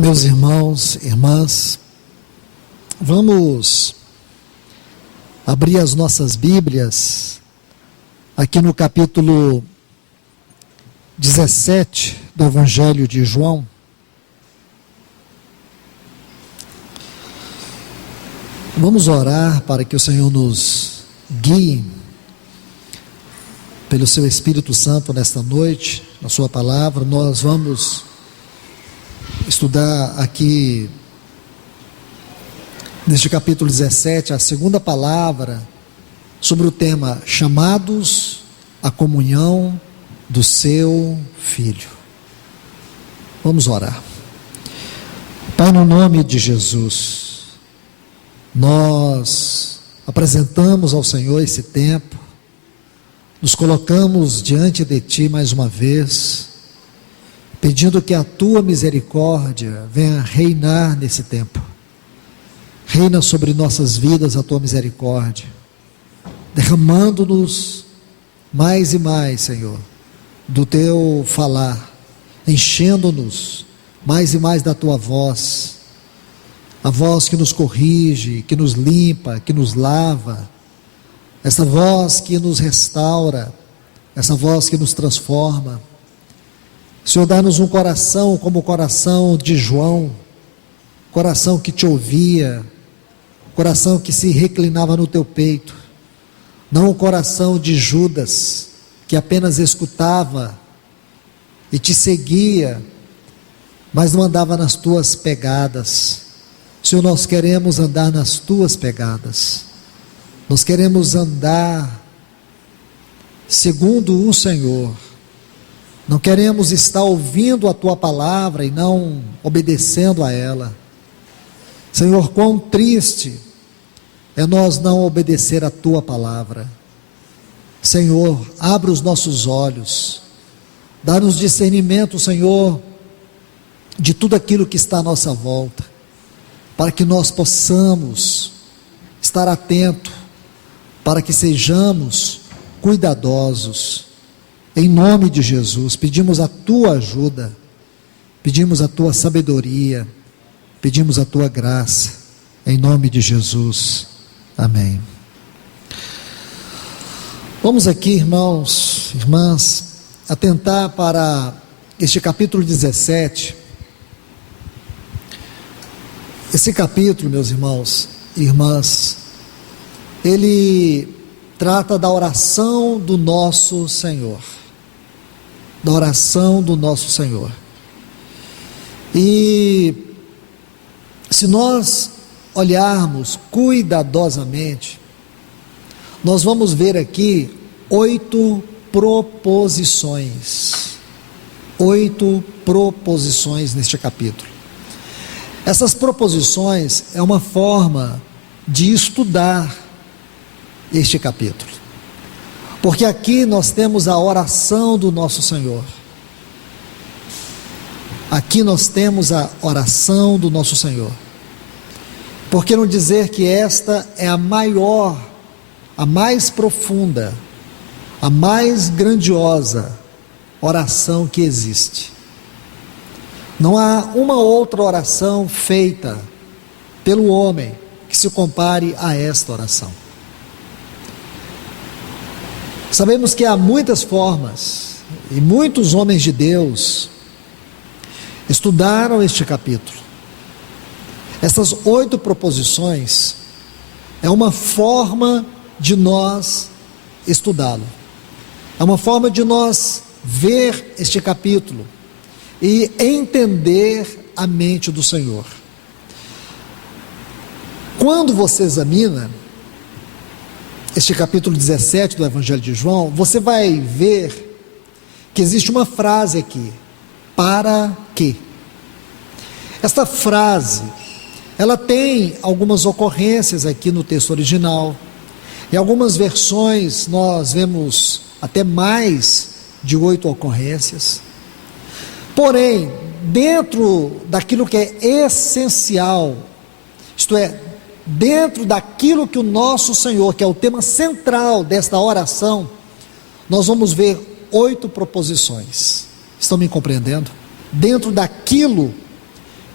Meus irmãos, irmãs, vamos abrir as nossas Bíblias aqui no capítulo 17 do Evangelho de João. Vamos orar para que o Senhor nos guie pelo seu Espírito Santo nesta noite, na sua palavra. Nós vamos estudar aqui neste capítulo 17 a segunda palavra sobre o tema chamados à comunhão do seu Filho. Vamos orar. Pai, no nome de Jesus, nós apresentamos ao Senhor esse tempo, nos colocamos diante de Ti mais uma vez, pedindo que a Tua misericórdia venha reinar nesse tempo. Reina sobre nossas vidas a Tua misericórdia, derramando-nos mais e mais, Senhor, do Teu falar, enchendo-nos mais e mais da Tua voz, a voz que nos corrige, que nos limpa, que nos lava, essa voz que nos restaura, essa voz que nos transforma. Senhor, dá-nos um coração como o coração de João, coração que Te ouvia, coração que se reclinava no Teu peito, não o coração de Judas, que apenas escutava e Te seguia, mas não andava nas Tuas pegadas. Senhor, nós queremos andar nas Tuas pegadas, nós queremos andar segundo o Senhor, não queremos estar ouvindo a Tua palavra e não obedecendo a ela. Senhor, quão triste é nós não obedecer a Tua palavra. Senhor, abre os nossos olhos, dá-nos discernimento, Senhor, de tudo aquilo que está à nossa volta, para que nós possamos estar atentos, para que sejamos cuidadosos. Em nome de Jesus, pedimos a Tua ajuda, pedimos a Tua sabedoria, pedimos a Tua graça, em nome de Jesus, amém. Vamos aqui, irmãos, irmãs, atentar para este capítulo 17, esse capítulo, meus irmãos e irmãs, ele trata da oração do nosso Senhor, da oração do nosso Senhor. E se nós olharmos cuidadosamente, nós vamos ver aqui 8 proposições neste capítulo. Essas proposições é uma forma de estudar este capítulo, porque aqui nós temos a oração do nosso Senhor. Aqui nós temos a oração do nosso Senhor. Por que não dizer que esta é a maior, a mais profunda, a mais grandiosa oração que existe? Não há uma outra oração feita pelo homem que se compare a esta oração. Sabemos que há muitas formas, e muitos homens de Deus estudaram este capítulo. Essas 8 proposições é uma forma de nós estudá-lo, é uma forma de nós ver este capítulo e entender a mente do Senhor. Quando você examina este capítulo 17 do Evangelho de João, você vai ver que existe uma frase aqui: para quê? Esta frase, ela tem algumas ocorrências aqui no texto original. Em algumas versões nós vemos até mais de 8 ocorrências. Porém, dentro daquilo que é essencial, isto é, dentro daquilo que o nosso Senhor, que é o tema central desta oração, nós vamos ver 8 proposições. Estão me compreendendo? Dentro daquilo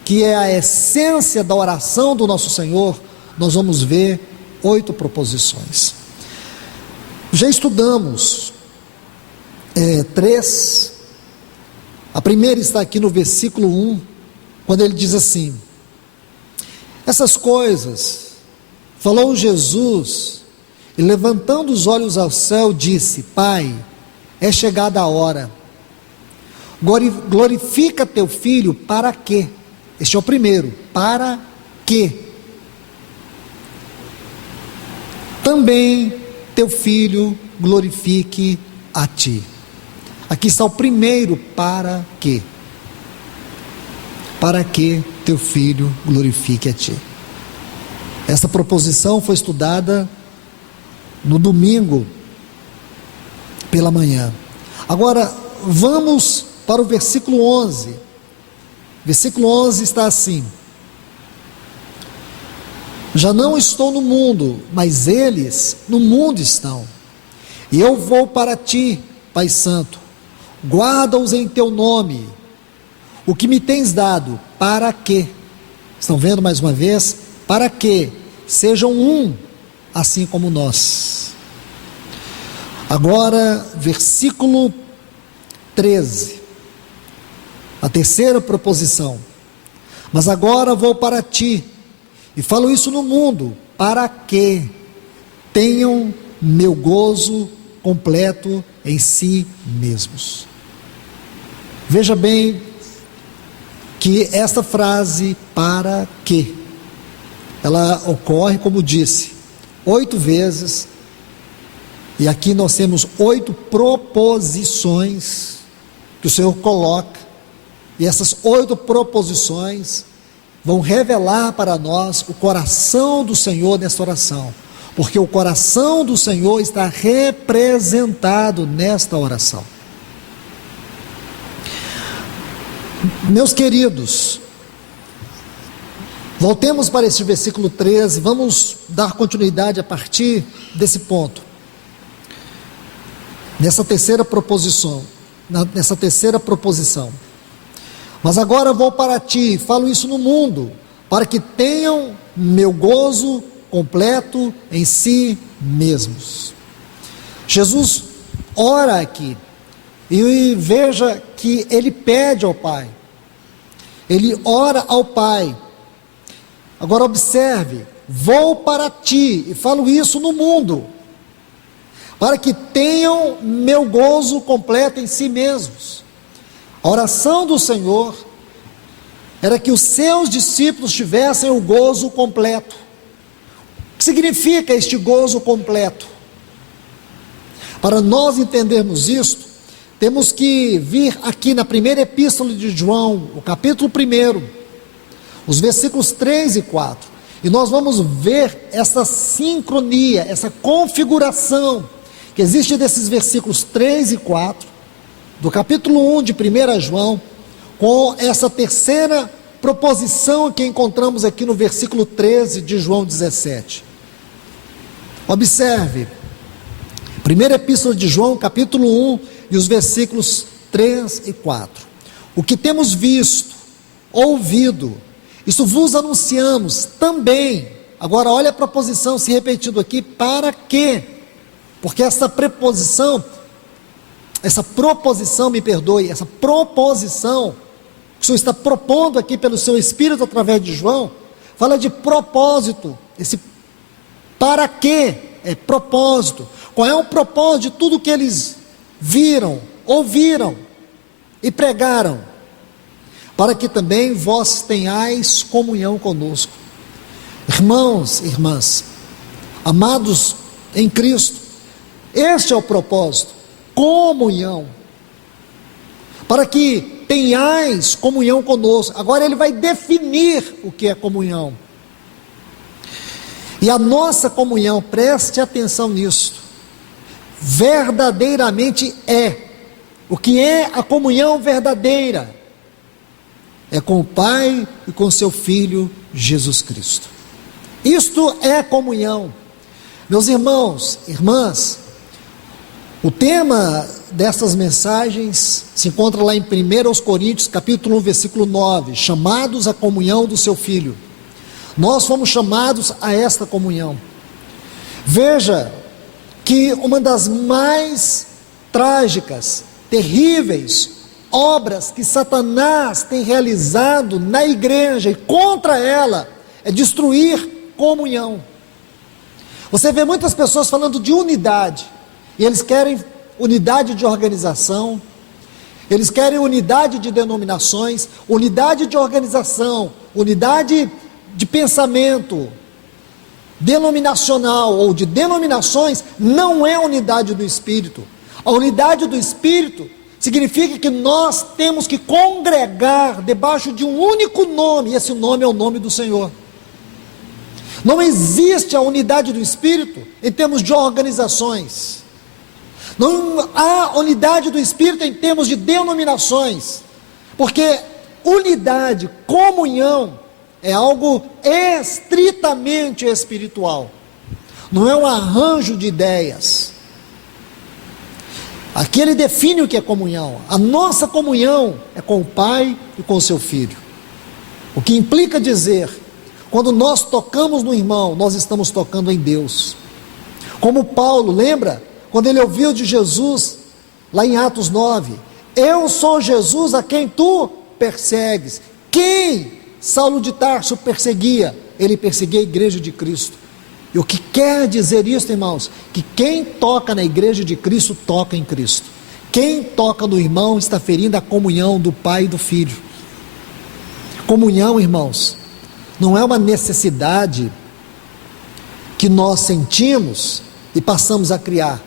que é a essência da oração do nosso Senhor, nós vamos ver 8 proposições. Já estudamos 3. A primeira está aqui no versículo 1, quando ele diz assim: essas coisas falou Jesus, e levantando os olhos ao céu, disse: Pai, é chegada a hora, glorifica teu filho. Para quê? Este é o primeiro. Para quê? Também teu filho glorifique a ti. Aqui está o primeiro para quê. Para que teu filho glorifique a ti. Essa proposição foi estudada no domingo pela manhã. Agora vamos para o versículo 11. Versículo 11 está assim: já não estou no mundo, mas eles no mundo estão, e eu vou para ti, Pai Santo. Guarda-os em teu nome, o que me tens dado. Para quê? Estão vendo mais uma vez? Para que sejam um, assim como nós. Agora, versículo 13, a terceira proposição: mas agora vou para ti, e falo isso no mundo, para que tenham meu gozo completo em si mesmos. Veja bem que esta frase, para que, ela ocorre, como disse, 8 vezes, e aqui nós temos 8 proposições que o Senhor coloca, e essas 8 proposições vão revelar para nós o coração do Senhor nesta oração, porque o coração do Senhor está representado nesta oração. Meus queridos, voltemos para este versículo 13, vamos dar continuidade a partir desse ponto. Nessa terceira proposição. Mas agora vou para ti, falo isso no mundo, para que tenham meu gozo completo em si mesmos. Jesus ora aqui, e veja que ele pede ao Pai, ele ora ao Pai. Agora observe: vou para ti, e falo isso no mundo, para que tenham meu gozo completo em si mesmos. A oração do Senhor era que os seus discípulos tivessem o gozo completo. O que significa este gozo completo? Para nós entendermos isto, temos que vir aqui na primeira epístola de João, o capítulo 1, os versículos 3 e 4, e nós vamos ver essa sincronia, essa configuração que existe desses versículos 3 e 4, do capítulo 1 de 1 João, com essa terceira proposição que encontramos aqui no versículo 13 de João 17. Observe, primeira epístola de João, capítulo 1, e os versículos 3 e 4. O que temos visto, ouvido, isso vos anunciamos também. Agora olha a proposição se repetindo aqui, para quê? Porque essa proposição, essa proposição que o Senhor está propondo aqui pelo seu Espírito através de João, fala de propósito. Esse para quê é propósito. Qual é o propósito de tudo que eles viram, ouviram e pregaram? Para que também vós tenhais comunhão conosco. Irmãos, irmãs, amados em Cristo, este é o propósito, comunhão, para que tenhais comunhão conosco. Agora ele vai definir o que é comunhão, e a nossa comunhão, preste atenção nisso, verdadeiramente o que é a comunhão verdadeira, é com o Pai e com seu Filho Jesus Cristo. Isto é comunhão. Meus irmãos, irmãs, O tema dessas mensagens se encontra lá em 1 Coríntios, capítulo 1, versículo 9, chamados à comunhão do seu Filho. Nós fomos chamados a esta comunhão. Veja que uma das mais trágicas, terríveis obras que Satanás tem realizado na igreja e contra ela é destruir comunhão. Você vê muitas pessoas falando de unidade, e eles querem unidade de organização, eles querem unidade de denominações, unidade de organização, unidade de pensamento denominacional ou de denominações. Não é a unidade do Espírito. A unidade do Espírito significa que nós temos que congregar debaixo de um único nome, e esse nome é o nome do Senhor. Não existe a unidade do Espírito em termos de organizações, não há unidade do Espírito em termos de denominações, porque unidade, comunhão, é algo estritamente espiritual, não é um arranjo de ideias. Aqui ele define o que é comunhão. A nossa comunhão é com o Pai e com o seu Filho, o que implica dizer, quando nós tocamos no irmão, nós estamos tocando em Deus. Como Paulo, lembra? Quando ele ouviu de Jesus, lá em Atos 9, eu sou Jesus a quem tu persegues. Quem Saulo de Tarso perseguia? Ele perseguia a igreja de Cristo. E o que quer dizer isso, irmãos? Que quem toca na igreja de Cristo, toca em Cristo. Quem toca no irmão, está ferindo a comunhão do Pai e do Filho. Comunhão, irmãos, não é uma necessidade que nós sentimos e passamos a criar.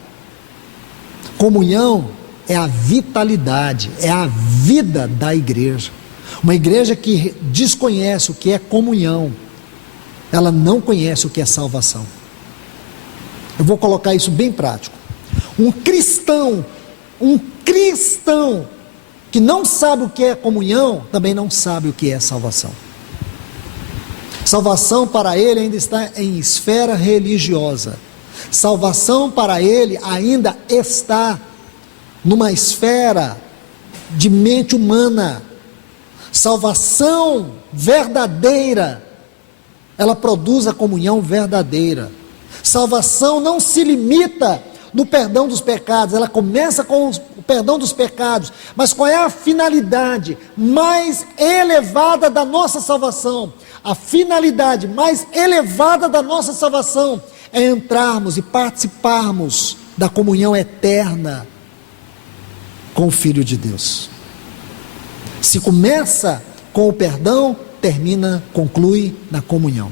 Comunhão é a vitalidade, é a vida da igreja. Uma igreja que desconhece o que é comunhão, ela não conhece o que é salvação. Eu vou colocar isso bem prático. Um cristão que não sabe o que é comunhão, também não sabe o que é salvação. Salvação para ele ainda está em esfera religiosa. Salvação para ele ainda está numa esfera de mente humana. Salvação verdadeira, ela produz a comunhão verdadeira. Salvação não se limita no perdão dos pecados, ela começa com o perdão dos pecados, mas qual é a finalidade mais elevada da nossa salvação? A finalidade mais elevada da nossa salvação é entrarmos e participarmos da comunhão eterna com o Filho de Deus. Se começa com o perdão, conclui na comunhão.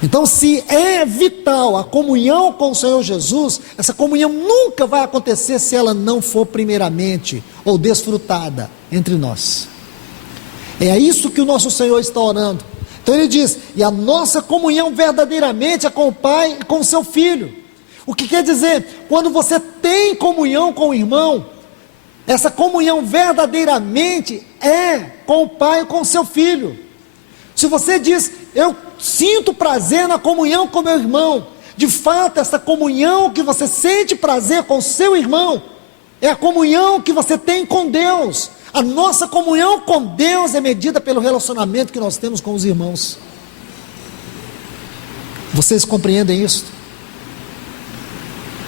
Então, se é vital a comunhão com o Senhor Jesus, essa comunhão nunca vai acontecer se ela não for primeiramente ou desfrutada entre nós. É a isso que o nosso Senhor está orando. Então ele diz, e a nossa comunhão verdadeiramente é com o Pai e com o seu Filho. O que quer dizer? Quando você tem comunhão com o irmão, essa comunhão verdadeiramente é com o Pai e com o seu Filho. Se você diz, eu sinto prazer na comunhão com meu irmão, de fato essa comunhão que você sente prazer com o seu irmão, é a comunhão que você tem com Deus. A nossa comunhão com Deus é medida pelo relacionamento que nós temos com os irmãos. Vocês compreendem isso?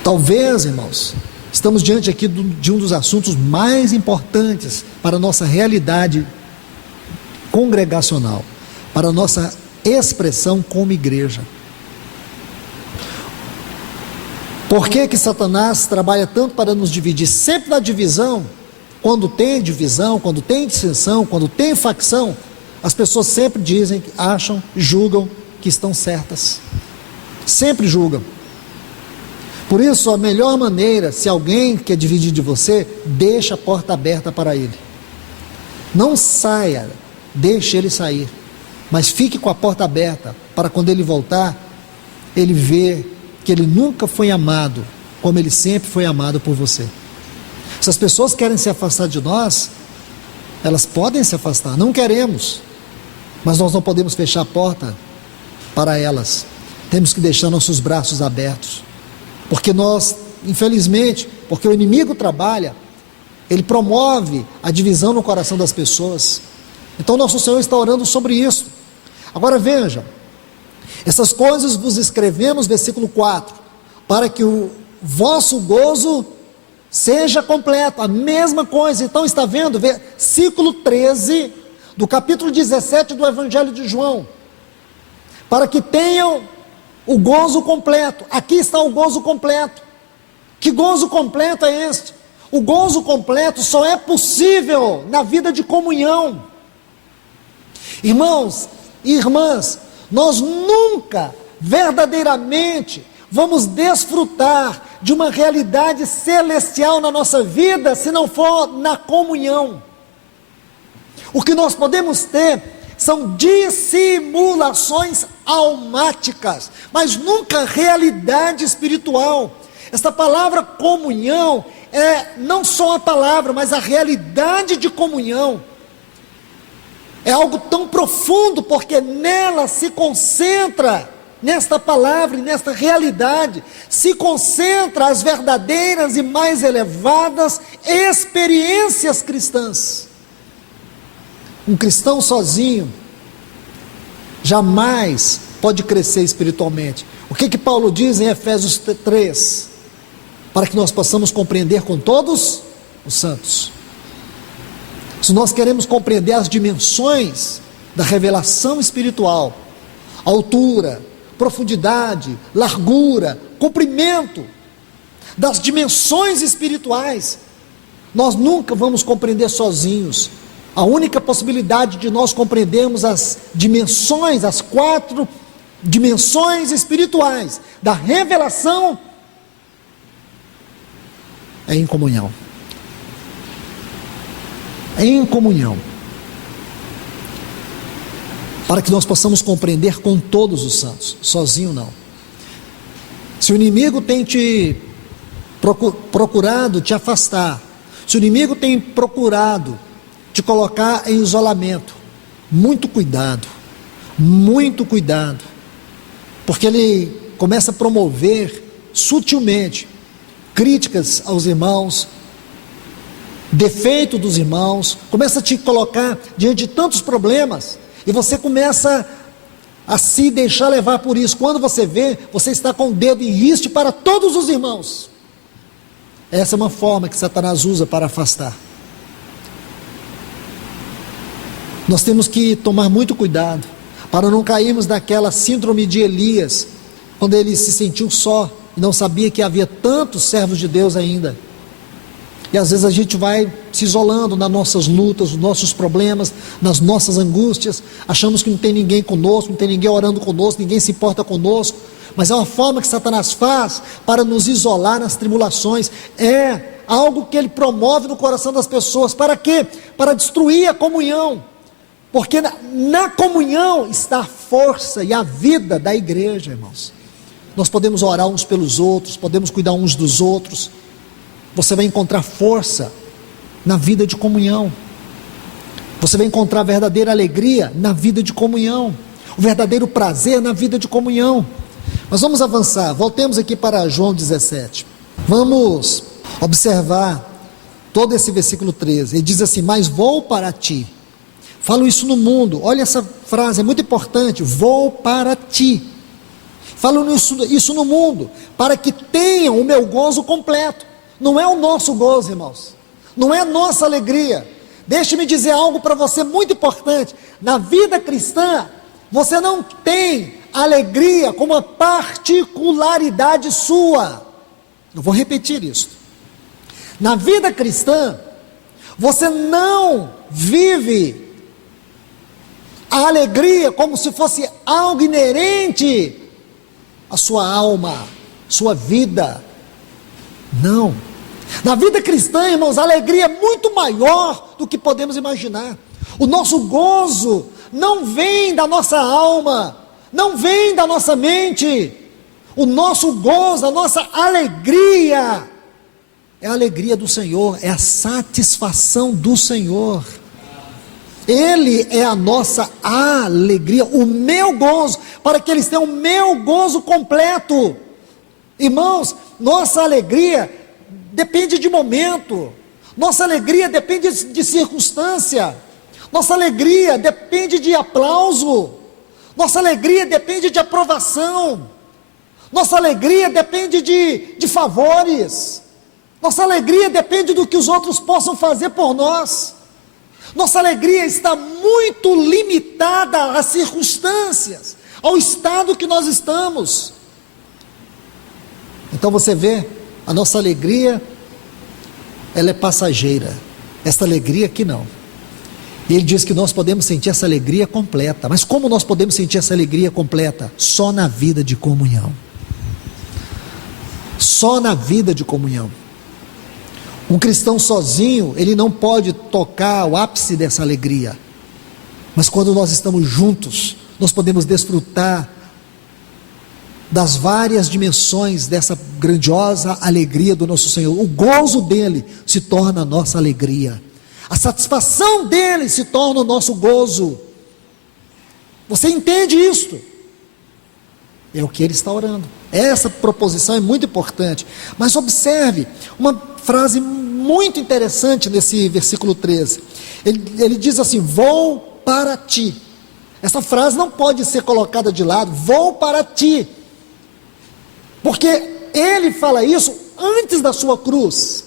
Talvez, irmãos, estamos diante aqui de um dos assuntos mais importantes para a nossa realidade congregacional, para a nossa expressão como igreja. Por que Satanás trabalha tanto para nos dividir? Sempre na divisão, quando tem divisão, quando tem dissensão, quando tem facção, as pessoas sempre dizem, acham, julgam que estão certas. Sempre julgam. Por isso, a melhor maneira, se alguém quer dividir de você, deixa a porta aberta para ele. Não saia, deixe ele sair. Mas fique com a porta aberta, para quando ele voltar, ele ver que ele nunca foi amado, como ele sempre foi amado por você. Se as pessoas querem se afastar de nós, elas podem se afastar, não queremos, mas nós não podemos fechar a porta para elas. Temos que deixar nossos braços abertos, porque nós infelizmente, porque o inimigo trabalha, ele promove a divisão no coração das pessoas. Então nosso Senhor está orando sobre isso. Agora veja, essas coisas vos escrevemos, versículo 4, para que o vosso gozo seja completo, a mesma coisa. Então está vendo, versículo 13, do capítulo 17 do Evangelho de João, para que tenham o gozo completo. Aqui está o gozo completo. Que gozo completo é este? O gozo completo só é possível na vida de comunhão. Irmãos e irmãs, nós nunca verdadeiramente vamos desfrutar de uma realidade celestial na nossa vida se não for na comunhão. O que nós podemos ter são dissimulações almáticas, mas nunca realidade espiritual. Essa palavra comunhão é não só a palavra, mas a realidade de comunhão. É algo tão profundo, porque nela se concentra, nesta palavra e nesta realidade, se concentra as verdadeiras e mais elevadas experiências cristãs. Um cristão sozinho jamais pode crescer espiritualmente. O que Paulo diz em Efésios 3? Para que nós possamos compreender com todos os santos. Se nós queremos compreender as dimensões da revelação espiritual, altura, profundidade, largura, comprimento das dimensões espirituais, nós nunca vamos compreender sozinhos. A única possibilidade de nós compreendermos as dimensões, as 4 dimensões espirituais da revelação, é em comunhão. Em comunhão. Para que nós possamos compreender com todos os santos, sozinho não. Se o inimigo tem te procurado te afastar, se o inimigo tem procurado te colocar em isolamento, muito cuidado, porque ele começa a promover sutilmente críticas aos irmãos, defeito dos irmãos, começa a te colocar diante de tantos problemas, e você começa a se deixar levar por isso. Quando você vê, você está com o dedo em riste para todos os irmãos. Essa é uma forma que Satanás usa para afastar. Nós temos que tomar muito cuidado, para não cairmos naquela síndrome de Elias, quando ele se sentiu só, e não sabia que havia tantos servos de Deus ainda. E às vezes a gente vai se isolando nas nossas lutas, nos nossos problemas, nas nossas angústias, achamos que não tem ninguém conosco, não tem ninguém orando conosco, ninguém se importa conosco, mas é uma forma que Satanás faz para nos isolar nas tribulações, é algo que ele promove no coração das pessoas. Para quê? Para destruir a comunhão, porque na comunhão está a força e a vida da igreja, irmãos. Nós podemos orar uns pelos outros, podemos cuidar uns dos outros. Você vai encontrar força na vida de comunhão. Você vai encontrar a verdadeira alegria na vida de comunhão, o verdadeiro prazer na vida de comunhão. Mas vamos avançar, voltemos aqui para João 17. Vamos observar todo esse versículo 13. Ele diz assim: mas vou para ti. Falo isso no mundo, olha essa frase, é muito importante. Vou para ti. Falo isso no mundo, para que tenham o meu gozo completo. Não é o nosso gozo, irmãos, não é a nossa alegria. Deixe-me dizer algo para você muito importante. Na vida cristã, você não tem alegria como uma particularidade sua. Eu vou repetir isso. Na vida cristã, você não vive a alegria como se fosse algo inerente à sua alma, sua vida. Não. Na vida cristã, irmãos, a alegria é muito maior do que podemos imaginar. O nosso gozo não vem da nossa alma, não vem da nossa mente. O nosso gozo, a nossa alegria é a alegria do Senhor, é a satisfação do Senhor. Ele é a nossa alegria, o meu gozo, para que eles tenham o meu gozo completo. Irmãos, nossa alegria depende de momento, nossa alegria depende de circunstância, nossa alegria depende de aplauso, nossa alegria depende de aprovação, nossa alegria depende de favores, nossa alegria depende do que os outros possam fazer por nós. Nossa alegria está muito limitada às circunstâncias, ao estado que nós estamos. Então você vê, a nossa alegria, ela é passageira. Esta alegria aqui não. E ele diz que nós podemos sentir essa alegria completa. Mas como nós podemos sentir essa alegria completa? Só na vida de comunhão. Só na vida de comunhão. Um cristão sozinho, ele não pode tocar o ápice dessa alegria. Mas quando nós estamos juntos, nós podemos desfrutar das várias dimensões dessa grandiosa alegria do nosso Senhor. O gozo dele se torna a nossa alegria. A satisfação dele se torna o nosso gozo. Você entende isto? É o que ele está orando. Essa proposição é muito importante. Mas observe uma frase muito interessante nesse versículo 13. Ele diz assim: vou para ti. Essa frase não pode ser colocada de lado. Vou para ti. Porque ele fala isso antes da sua cruz.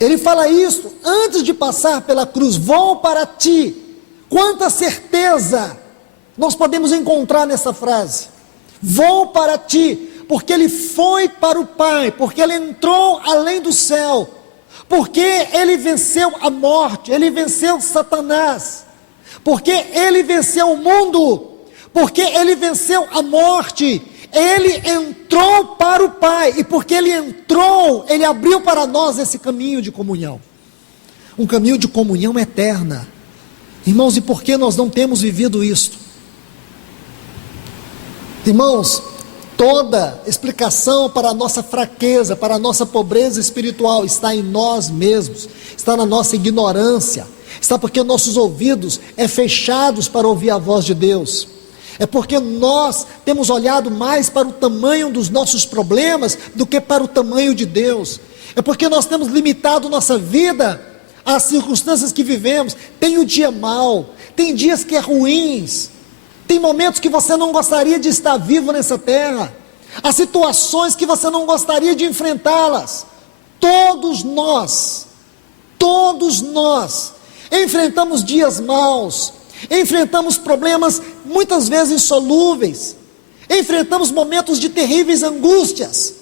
Ele fala isso antes de passar pela cruz. Vou para ti. Quanta certeza nós podemos encontrar nessa frase. Vou para ti, porque ele foi para o Pai, porque ele entrou além do céu, porque ele venceu a morte, ele venceu Satanás, porque ele venceu o mundo, porque ele venceu a morte. Ele entrou para o Pai, e porque ele entrou, ele abriu para nós esse caminho de comunhão, um caminho de comunhão eterna. Irmãos, e por que nós não temos vivido isto? Irmãos, toda explicação para a nossa fraqueza, para a nossa pobreza espiritual está em nós mesmos, está na nossa ignorância, está porque nossos ouvidos são fechados para ouvir a voz de Deus. É porque nós temos olhado mais para o tamanho dos nossos problemas do que para o tamanho de Deus. É porque nós temos limitado nossa vida às circunstâncias que vivemos. Tem o dia mau, tem dias que é ruins, tem momentos que você não gostaria de estar vivo nessa terra, há situações que você não gostaria de enfrentá-las. Todos nós enfrentamos dias maus, enfrentamos problemas muitas vezes insolúveis, enfrentamos momentos de terríveis angústias.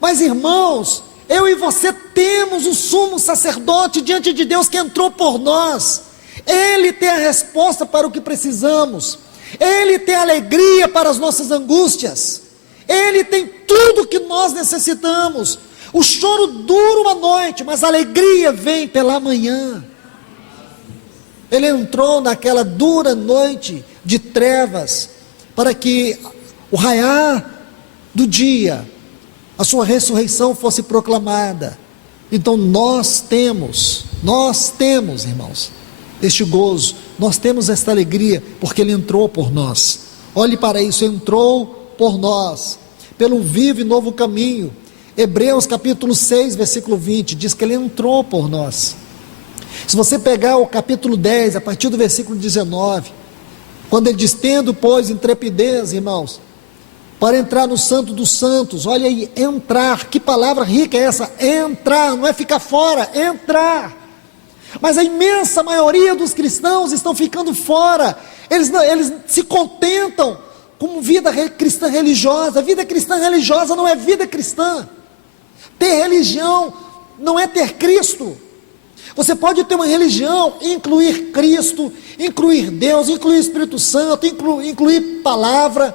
Mas irmãos, eu e você temos o sumo sacerdote diante de Deus que entrou por nós. Ele tem a resposta para o que precisamos, ele tem alegria para as nossas angústias, ele tem tudo que nós necessitamos. O choro dura uma noite, mas a alegria vem pela manhã. Ele entrou naquela dura noite de trevas, para que o raiar do dia, a sua ressurreição fosse proclamada. Então nós temos, irmãos, este gozo, nós temos esta alegria, porque ele entrou por nós. Olhe para isso, entrou por nós, pelo vivo e novo caminho. Hebreus capítulo 6, versículo 20, diz que ele entrou por nós. Se você pegar o capítulo 10, a partir do versículo 19, quando ele diz: tendo, pois, intrepidez, irmãos, para entrar no santo dos santos. Olha aí, entrar, que palavra rica é essa? Entrar, não é ficar fora, entrar. Mas a imensa maioria dos cristãos estão ficando fora. Eles se contentam com vida cristã religiosa. A vida cristã religiosa não é vida cristã. Ter religião não é ter Cristo. Você pode ter uma religião, incluir Cristo, incluir Deus, incluir Espírito Santo, incluir palavra,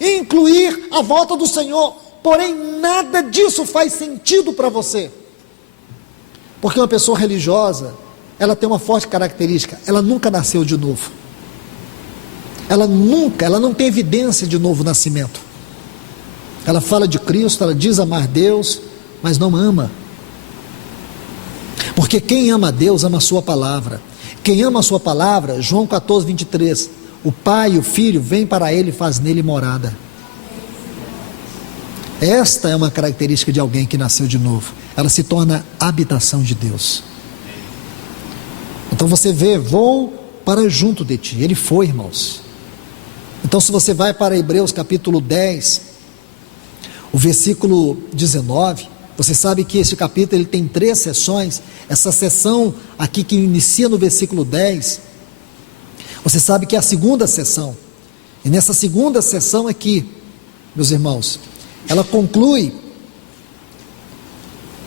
incluir a volta do Senhor, porém nada disso faz sentido para você, porque uma pessoa religiosa, ela tem uma forte característica: ela nunca nasceu de novo, ela não tem evidência de novo nascimento. Ela fala de Cristo, ela diz amar Deus, mas não ama, porque quem ama a Deus ama a sua palavra. Quem ama a sua palavra, João 14, 23, o Pai e o Filho vêm para ele e faz nele morada. Esta é uma característica de alguém que nasceu de novo. Ela se torna habitação de Deus. Então você vê, vou para junto de ti. Ele foi, irmãos. Então se você vai para Hebreus capítulo 10, o versículo 19, você sabe que esse capítulo ele tem 3 sessões. Essa sessão aqui que inicia no versículo 10, você sabe que é a segunda sessão. E nessa segunda sessão aqui, meus irmãos, ela conclui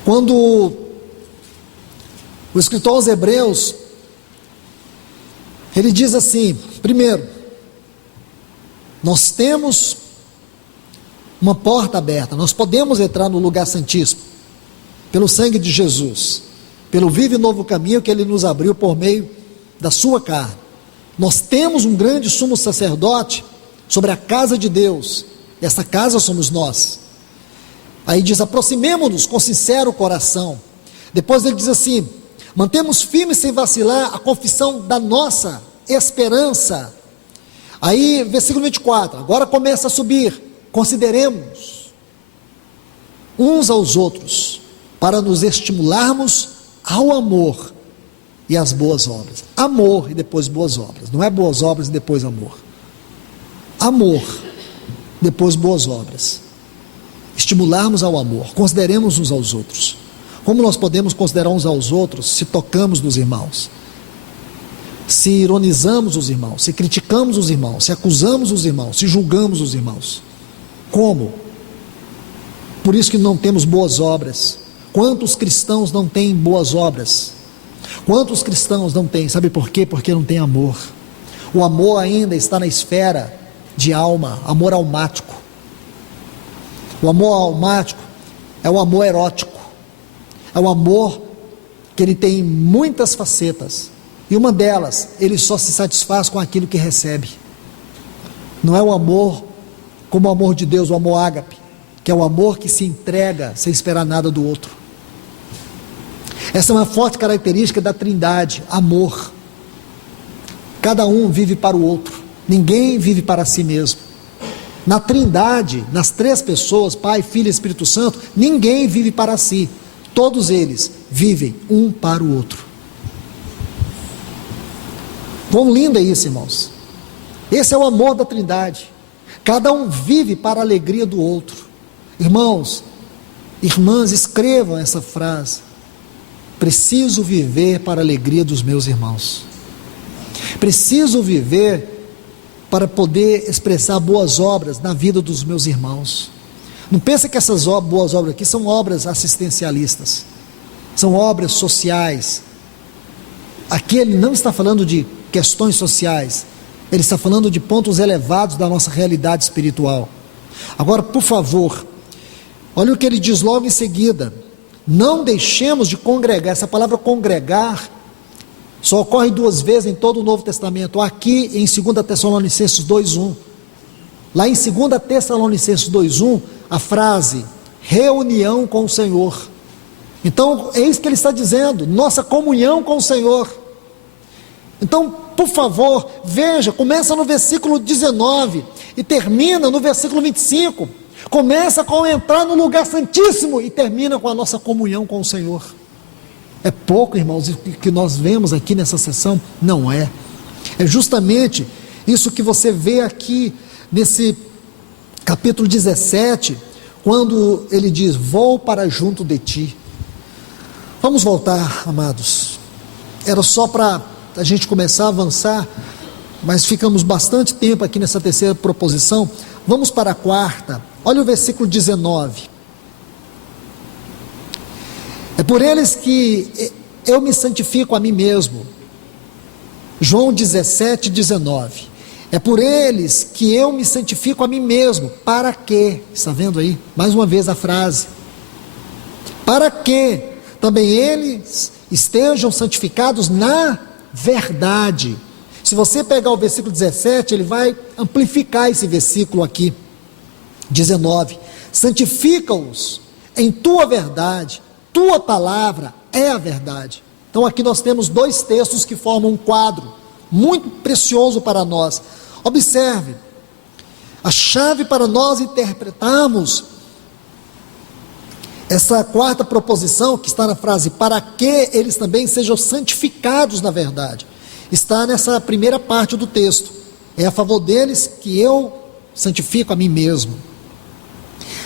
quando o escritor aos Hebreus, ele diz assim: primeiro, nós temos uma porta aberta, nós podemos entrar no lugar santíssimo, pelo sangue de Jesus, pelo vivo e novo caminho que Ele nos abriu por meio da sua carne. Nós temos um grande sumo sacerdote sobre a casa de Deus, essa casa somos nós. Aí diz: aproximemo-nos com sincero coração. Depois ele diz assim: mantemos firme sem vacilar a confissão da nossa esperança. Aí versículo 24, agora começa a subir: consideremos uns aos outros para nos estimularmos ao amor e às boas obras. Amor e depois boas obras, não é boas obras e depois amor. Amor, depois boas obras. Estimularmos ao amor, consideremos uns aos outros. Como nós podemos considerar uns aos outros se tocamos nos irmãos, se ironizamos os irmãos, se criticamos os irmãos, se acusamos os irmãos, se julgamos os irmãos? Como? Por isso que não temos boas obras. Quantos cristãos não têm boas obras? Quantos cristãos não têm? Sabe por quê? Porque não tem amor. O amor ainda está na esfera de alma, amor almático. O amor almático é o amor erótico, é o amor que ele tem muitas facetas, e uma delas, ele só se satisfaz com aquilo que recebe. Não é o amor como o amor de Deus, o amor ágape, que é o amor que se entrega sem esperar nada do outro. Essa é uma forte característica da Trindade, amor. Cada um vive para o outro, ninguém vive para si mesmo. Na Trindade, nas 3 pessoas, Pai, Filho e Espírito Santo, ninguém vive para si, todos eles vivem um para o outro. Quão lindo é isso, irmãos? Esse é o amor da Trindade. Cada um vive para a alegria do outro. Irmãos, irmãs, escrevam essa frase: preciso viver para a alegria dos meus irmãos. Preciso viver para poder expressar boas obras na vida dos meus irmãos. Não pensa que essas boas obras aqui são obras assistencialistas, são obras sociais. Aqui ele não está falando de questões sociais, ele está falando de pontos elevados da nossa realidade espiritual. Agora, por favor, olha o que ele diz logo em seguida: não deixemos de congregar. Essa palavra congregar só ocorre 2 vezes em todo o Novo Testamento, aqui em 2 Tessalonicenses 2:1. Lá em 2 Tessalonicenses 2:1, a frase reunião com o Senhor. Então é isso que ele está dizendo, nossa comunhão com o Senhor. Então, por favor, veja, começa no versículo 19 e termina no versículo 25. Começa com entrar no lugar santíssimo e termina com a nossa comunhão com o Senhor. É pouco, irmãos, o que nós vemos aqui nessa sessão? Não é. É justamente isso que você vê aqui nesse capítulo 17, quando ele diz: vou para junto de ti. Vamos voltar, amados. Era só para a gente começar a avançar, mas ficamos bastante tempo aqui nessa terceira proposição. Vamos para a quarta. Olha o versículo 19. É por eles que eu me santifico a mim mesmo. João 17, 19. É por eles que eu me santifico a mim mesmo. Para quê? Está vendo aí? Mais uma vez a frase. Para que também eles estejam santificados na verdade. Se você pegar o versículo 17, ele vai amplificar esse versículo aqui. 19. Santifica-os em tua verdade. Tua palavra é a verdade. Então aqui nós temos 2 textos que formam um quadro muito precioso para nós. Observe, a chave para nós interpretarmos Essa quarta proposição, que está na frase, para que eles também sejam santificados na verdade, está nessa primeira parte do texto. É a favor deles que eu santifico a mim mesmo.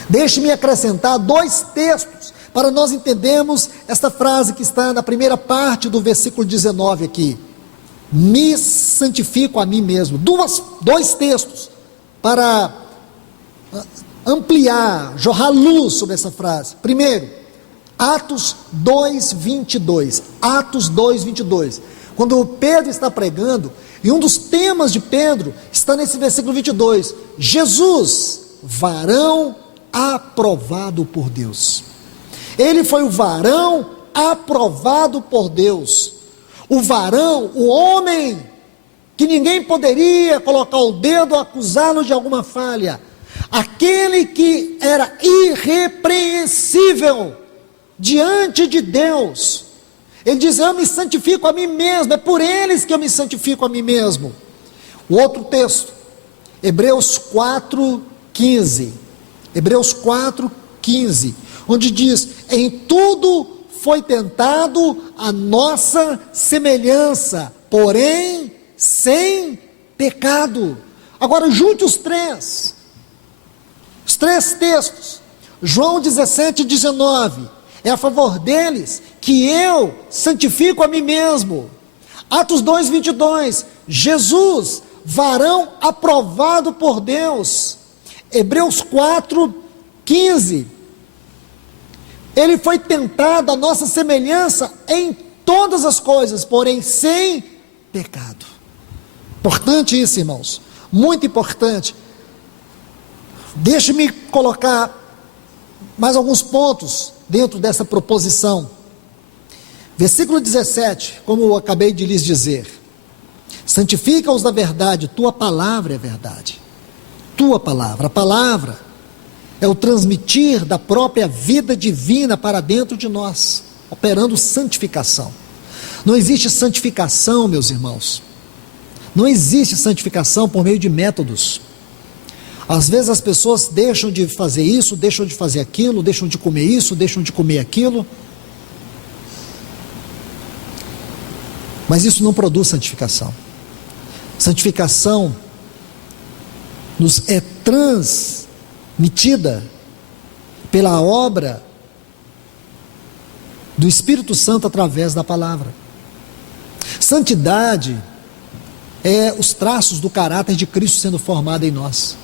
Deixe-me acrescentar 2 textos, para nós entendermos esta frase que está na primeira parte do versículo 19 aqui. Me santifico a mim mesmo. 2 textos, para ampliar, jorrar luz sobre essa frase. Primeiro, Atos 2:22. Atos 2:22. Quando Pedro está pregando, e um dos temas de Pedro está nesse versículo 22. Jesus, varão aprovado por Deus. Ele foi o varão aprovado por Deus. O varão, o homem, que ninguém poderia colocar o dedo, acusá-lo de alguma falha. Aquele que era irrepreensível diante de Deus. Ele diz: eu me santifico a mim mesmo, é por eles que eu me santifico a mim mesmo. O outro texto, Hebreus 4:15. Hebreus 4:15, onde diz: em tudo foi tentado a nossa semelhança, porém sem pecado. Agora junte os três textos. João 17:19, é a favor deles que eu santifico a mim mesmo. Atos 2:22, Jesus, varão aprovado por Deus. Hebreus 4:15, ele foi tentado a nossa semelhança em todas as coisas, porém sem pecado. Importante isso, irmãos, muito importante. Deixe-me colocar mais alguns pontos dentro dessa proposição. Versículo 17, como eu acabei de lhes dizer: santifica-os na verdade, tua palavra é verdade. Tua palavra, a palavra é o transmitir da própria vida divina para dentro de nós, operando santificação. Não existe santificação, meus irmãos, não existe santificação por meio de métodos. Às vezes as pessoas deixam de fazer isso, deixam de fazer aquilo, deixam de comer isso, deixam de comer aquilo, mas isso não produz santificação. Santificação nos é transmitida pela obra do Espírito Santo através da palavra. Santidade é os traços do caráter de Cristo sendo formado em nós.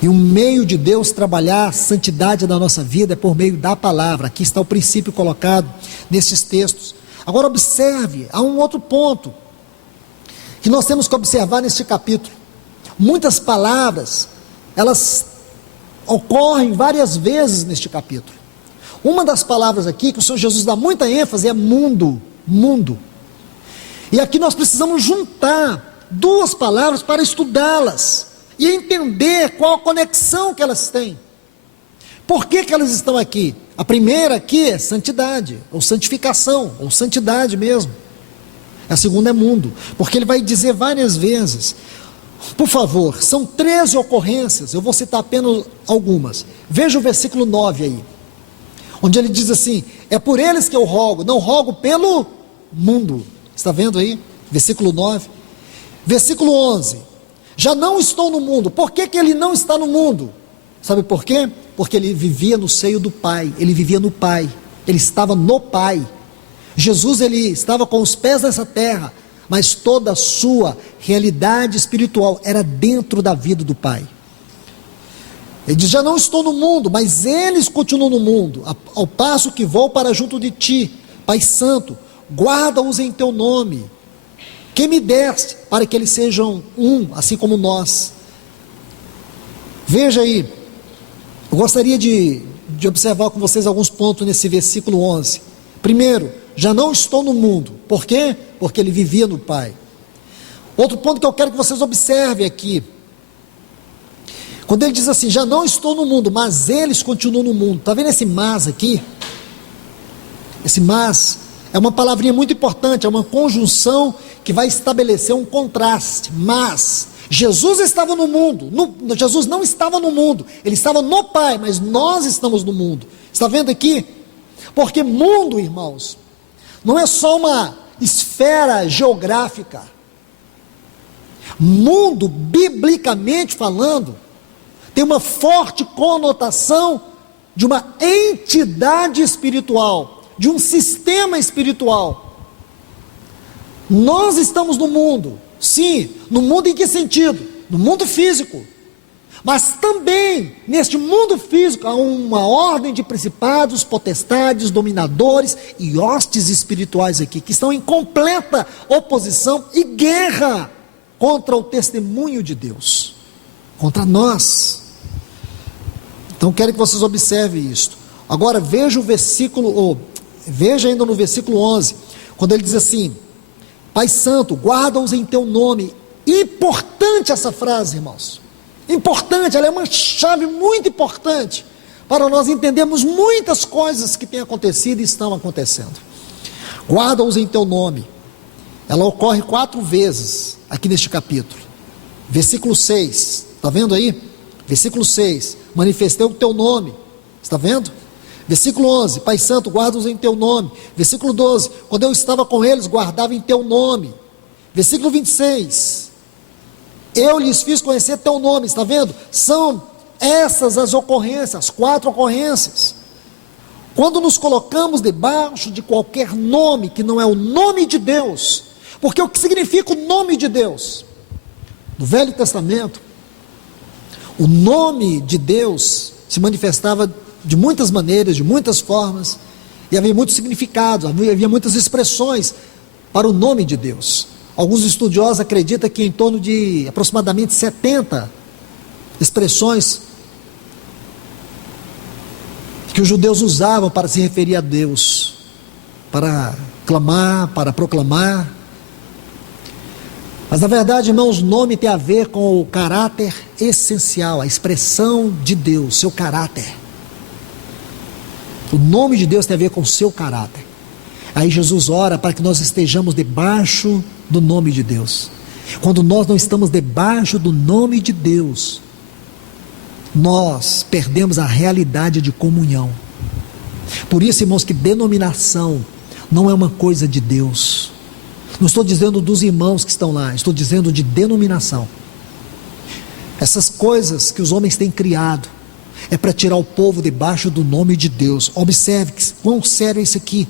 E o meio de Deus trabalhar a santidade da nossa vida é por meio da palavra. Aqui está o princípio colocado nesses textos. Agora observe, há um outro ponto que nós temos que observar neste capítulo. Muitas palavras, elas ocorrem várias vezes neste capítulo. Uma das palavras aqui que o Senhor Jesus dá muita ênfase é mundo, mundo. E aqui nós precisamos juntar 2 palavras para estudá-las e entender qual a conexão que elas têm. Por que elas estão aqui? A primeira aqui é santidade, ou santificação, ou santidade mesmo. A segunda é mundo, porque ele vai dizer várias vezes. Por favor, são 13 ocorrências, eu vou citar apenas algumas. Veja o versículo 9 aí, onde ele diz assim: é por eles que eu rogo, não rogo pelo mundo. Está vendo aí? Versículo 9. Versículo 11, já não estou no mundo. Por que ele não está no mundo? Sabe por quê? Porque ele vivia no seio do Pai, ele vivia no Pai, ele estava no Pai. Jesus, ele estava com os pés nessa terra, mas toda a sua realidade espiritual era dentro da vida do Pai. Ele diz: já não estou no mundo, mas eles continuam no mundo, ao passo que vou para junto de ti. Pai Santo, guarda-os em teu nome, que me deste, para que eles sejam um, assim como nós. Veja aí, eu gostaria de observar com vocês alguns pontos nesse versículo 11. Primeiro, já não estou no mundo. Por quê? Porque ele vivia no Pai. Outro ponto que eu quero que vocês observem aqui, quando ele diz assim: já não estou no mundo, mas eles continuam no mundo. Está vendo esse mas aqui? Esse mas é uma palavrinha muito importante, é uma conjunção que vai estabelecer um contraste. Mas Jesus estava no mundo, Jesus não estava no mundo, ele estava no Pai, mas nós estamos no mundo. Está vendo aqui? Porque mundo, irmãos, não é só uma esfera geográfica. Mundo, biblicamente falando, tem uma forte conotação de uma entidade espiritual, de um sistema espiritual. Nós estamos no mundo, sim, no mundo em que sentido? No mundo físico. Mas também, neste mundo físico, há uma ordem de principados, potestades, dominadores e hostes espirituais aqui, que estão em completa oposição e guerra contra o testemunho de Deus, contra nós. Então quero que vocês observem isto. Agora veja veja ainda no versículo 11, quando ele diz assim: Pai Santo, guarda-os em teu nome. Importante essa frase, irmãos. Importante, ela é uma chave muito importante para nós entendermos muitas coisas que têm acontecido e estão acontecendo. Guarda-os em teu nome. Ela ocorre 4 vezes aqui neste capítulo. Versículo 6, está vendo aí? Versículo 6, manifestei o teu nome, está vendo? Versículo 11, Pai Santo, guarda-os em teu nome. Versículo 12, quando eu estava com eles, guardava em teu nome. Versículo 26, eu lhes fiz conhecer teu nome, está vendo? São essas as ocorrências, as 4 ocorrências. Quando nos colocamos debaixo de qualquer nome que não é o nome de Deus, porque o que significa o nome de Deus? No Velho Testamento, o nome de Deus se manifestava de muitas maneiras, de muitas formas, e havia muitos significados, havia muitas expressões para o nome de Deus. Alguns estudiosos acreditam que em torno de aproximadamente 70 expressões que os judeus usavam para se referir a Deus, para clamar, para proclamar. Mas na verdade, irmãos, o nome tem a ver com o caráter essencial, a expressão de Deus, seu caráter. O nome de Deus tem a ver com o seu caráter. Aí Jesus ora para que nós estejamos debaixo do nome de Deus. Quando nós não estamos debaixo do nome de Deus, nós perdemos a realidade de comunhão. Por isso, irmãos, que denominação não é uma coisa de Deus. Não estou dizendo dos irmãos que estão lá, estou dizendo de denominação. Essas coisas que os homens têm criado é para tirar o povo debaixo do nome de Deus. Observe que quão sério é isso aqui.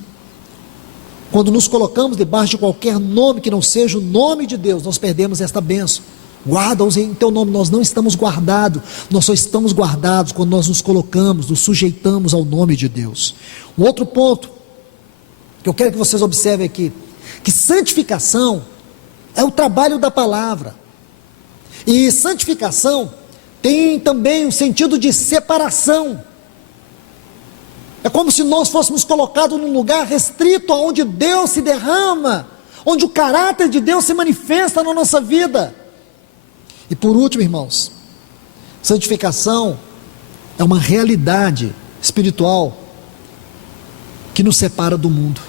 Quando nos colocamos debaixo de qualquer nome que não seja o nome de Deus, nós perdemos esta bênção. Guarda-os em teu nome. Nós não estamos guardados, nós só estamos guardados quando nós nos colocamos, nos sujeitamos ao nome de Deus. Um outro ponto que eu quero que vocês observem aqui, que santificação é o trabalho da palavra, e santificação tem também um sentido de separação. É como se nós fôssemos colocados num lugar restrito, onde Deus se derrama, onde o caráter de Deus se manifesta na nossa vida. E por último, irmãos, santificação é uma realidade espiritual que nos separa do mundo.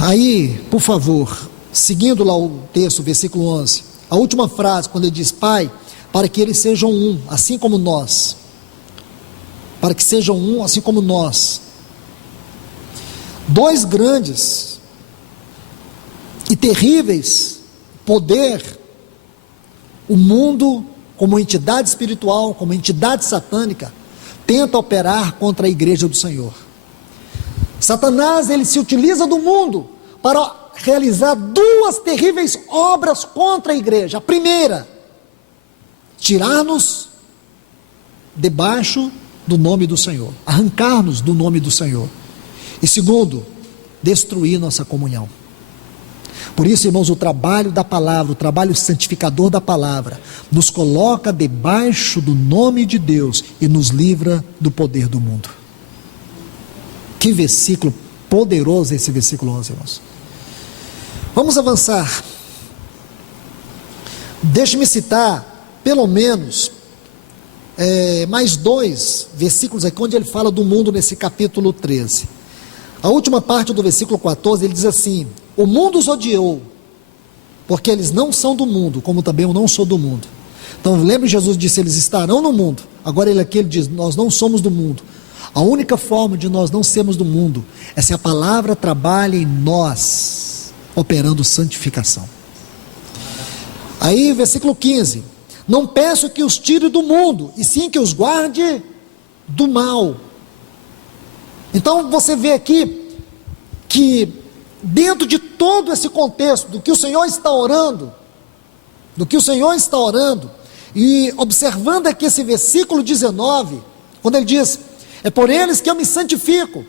Aí, por favor, seguindo lá o texto, versículo 11, a última frase, quando ele diz: Pai, para que eles sejam um, assim como nós. Para que sejam um, assim como nós. 2 grandes e terríveis poder, o mundo, como entidade espiritual, como entidade satânica, tenta operar contra a igreja do Senhor. Satanás, ele se utiliza do mundo para realizar 2 terríveis obras contra a igreja. A primeira, tirar-nos debaixo do nome do Senhor, arrancar-nos do nome do Senhor. E segundo, destruir nossa comunhão. Por isso, irmãos, o trabalho da palavra, o trabalho santificador da palavra, nos coloca debaixo do nome de Deus e nos livra do poder do mundo. Que versículo poderoso esse versículo 11, irmãos. Vamos avançar. Deixe-me citar, pelo menos, mais 2 versículos aqui, onde ele fala do mundo nesse capítulo 13. A última parte do versículo 14, ele diz assim: o mundo os odiou, porque eles não são do mundo, como também eu não sou do mundo. Então lembre, Jesus disse, eles estarão no mundo. Agora ele diz, nós não somos do mundo. A única forma de nós não sermos do mundo é se a palavra trabalha em nós, operando santificação. Aí, versículo 15: não peço que os tire do mundo, e sim que os guarde do mal. Então você vê aqui que dentro de todo esse contexto do que o Senhor está orando, e observando aqui esse versículo 19, quando ele diz, é por eles que eu me santifico,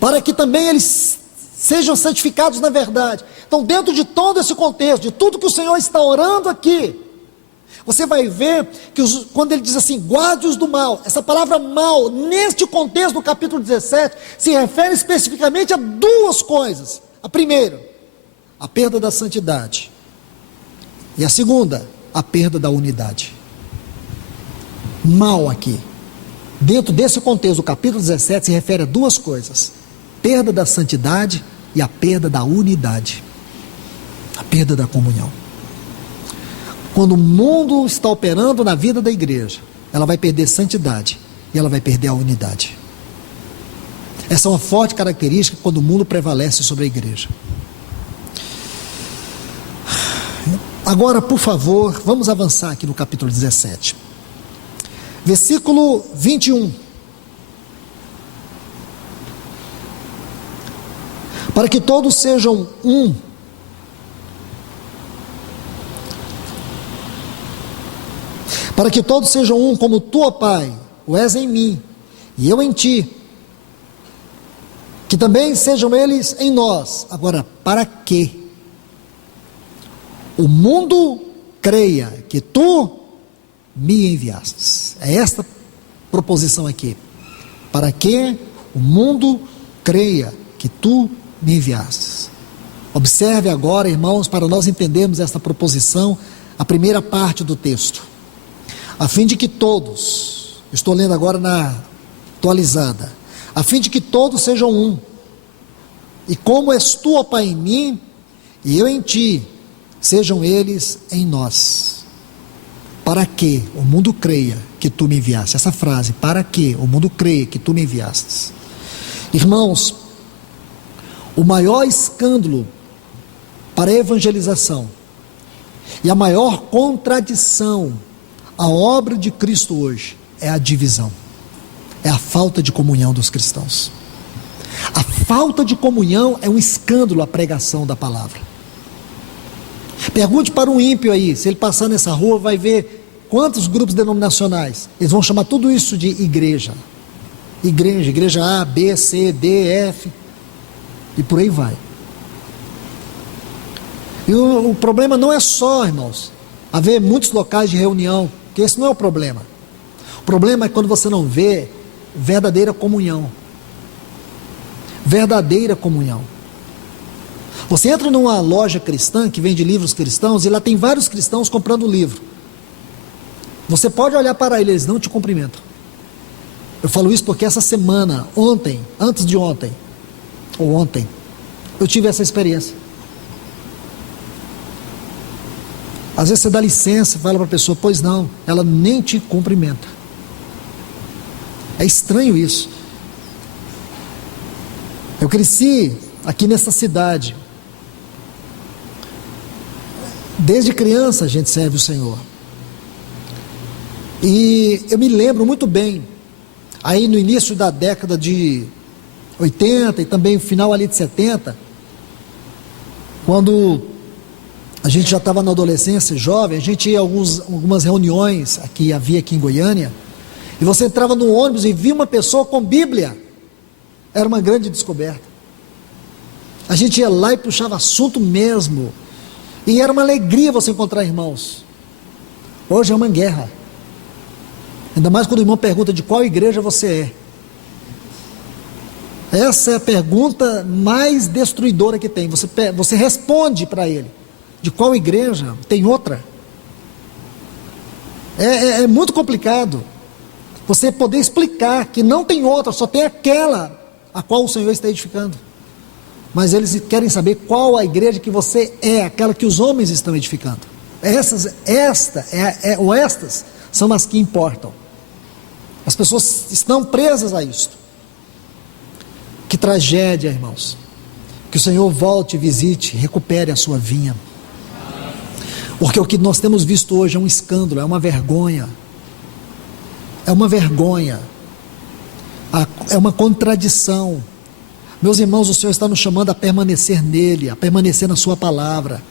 para que também eles sejam santificados na verdade. Então, dentro de todo esse contexto, de tudo que o Senhor está orando aqui, você vai ver que quando ele diz assim, guarde-os do mal, essa palavra mal, neste contexto do capítulo 17, se refere especificamente a duas coisas. A primeira, a perda da santidade, e a segunda, a perda da unidade. Mal aqui, dentro desse contexto do capítulo 17, se refere a duas coisas: perda da santidade e a perda da unidade, a perda da comunhão. Quando o mundo está operando na vida da igreja, ela vai perder santidade e ela vai perder a unidade. Essa é uma forte característica quando o mundo prevalece sobre a igreja. Agora, por favor, vamos avançar aqui no capítulo 17. Versículo 21. Para que todos sejam um. Para que todos sejam um, como tu, ó Pai, o és em mim, e eu em ti. Que também sejam eles em nós. Agora, para que o mundo creia que tu me enviastes. É esta proposição aqui. Para que o mundo creia que tu me enviastes. Observe agora, irmãos, para nós entendermos esta proposição, a primeira parte do texto. A fim de que todos, estou lendo agora na atualizada, a fim de que todos sejam um. E como és tu, ó Pai, em mim, e eu em ti, sejam eles em nós. Para que o mundo creia que tu me enviaste. Essa frase, para que o mundo creia que tu me enviastes. Irmãos, o maior escândalo para a evangelização e a maior contradição à obra de Cristo hoje é a divisão, é a falta de comunhão dos cristãos. A falta de comunhão é um escândalo à pregação da palavra. Pergunte para um ímpio aí, se ele passar nessa rua, vai ver quantos grupos denominacionais. Eles vão chamar tudo isso de igreja. Igreja A, B, C, D, F, e por aí vai. E o problema não é só, irmãos, haver muitos locais de reunião, que esse não é o problema. O problema é quando você não vê verdadeira comunhão. Verdadeira comunhão. Você entra numa loja cristã que vende livros cristãos e lá tem vários cristãos comprando livro. Você pode olhar para eles não te cumprimentam. Eu falo isso porque essa semana, antes de ontem, eu tive essa experiência. Às vezes você dá licença, fala para a pessoa, pois não, ela nem te cumprimenta. É estranho isso. Eu cresci aqui nessa cidade. Desde criança a gente serve o Senhor. E eu me lembro muito bem, aí no início da década de 80 e também no final ali de 70, quando a gente já estava na adolescência, jovem, a gente ia a algumas reuniões que havia aqui em Goiânia, e você entrava no ônibus e via uma pessoa com Bíblia, era uma grande descoberta. A gente ia lá e puxava assunto mesmo, e era uma alegria você encontrar irmãos. Hoje é uma guerra, ainda mais quando o irmão pergunta de qual igreja você é. Essa é a pergunta mais destruidora que tem. Você responde para ele, de qual igreja? Tem outra? É muito complicado você poder explicar que não tem outra, só tem aquela a qual o Senhor está edificando. mas eles querem saber qual a igreja que você é, aquela que os homens estão edificando. Estas são as que importam. As pessoas estão presas a isto. Que tragédia, irmãos. Que o Senhor volte, visite, recupere a sua vinha. Porque o que nós temos visto hoje é um escândalo, é uma vergonha. É uma vergonha. É uma contradição. Meus irmãos, o Senhor está nos chamando a permanecer nele, a permanecer na sua palavra.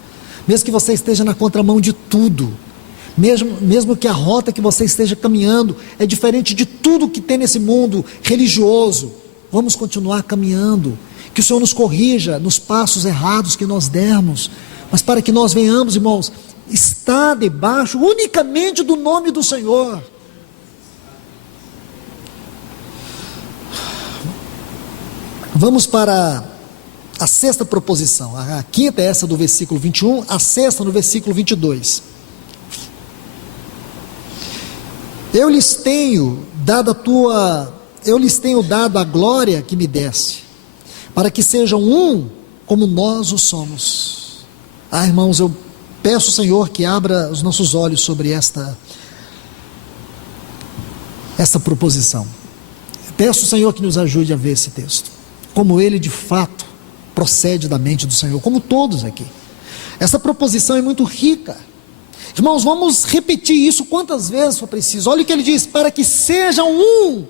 Mesmo que você esteja na contramão de tudo, mesmo que a rota que você esteja caminhando é diferente de tudo que tem nesse mundo religioso, vamos continuar caminhando. Que o Senhor nos corrija nos passos errados que nós dermos, mas para que nós venhamos, irmãos, estar debaixo unicamente do nome do Senhor. Vamos para a sexta proposição. A quinta é essa do versículo 21, a sexta no versículo 22. Eu lhes tenho dado a glória que me deste, para que sejam um como nós o somos. Irmãos, eu peço ao Senhor que abra os nossos olhos sobre esta proposição. Peço ao Senhor que nos ajude a ver esse texto, como ele de fato procede da mente do Senhor, como todos aqui. Essa proposição é muito rica. Irmãos, vamos repetir isso quantas vezes for preciso. Olha o que ele diz: para que sejam um,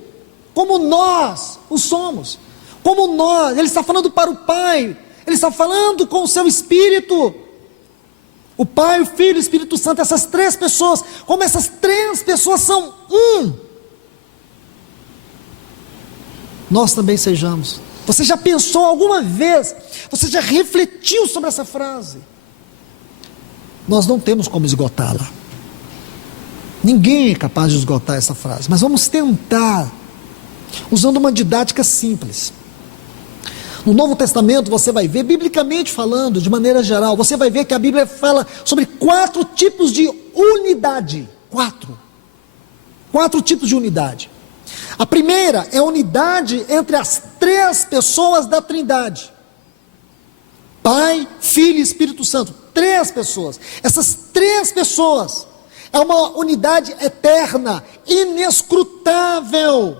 como nós o somos. Como nós, ele está falando para o Pai, ele está falando com o seu Espírito. O Pai, o Filho e o Espírito Santo, essas três pessoas, como essas três pessoas são um, nós também sejamos. Você já pensou alguma vez, você já refletiu sobre essa frase? Nós não temos como esgotá-la. Ninguém é capaz de esgotar essa frase, mas vamos tentar, usando uma didática simples. No Novo Testamento você vai ver, biblicamente falando, de maneira geral, você vai ver que a Bíblia fala sobre 4 tipos de unidade. 4 tipos de unidade. A primeira é a unidade entre as 3 pessoas da Trindade: Pai, Filho e Espírito Santo. 3 pessoas. Essas 3 pessoas é uma unidade eterna, inescrutável.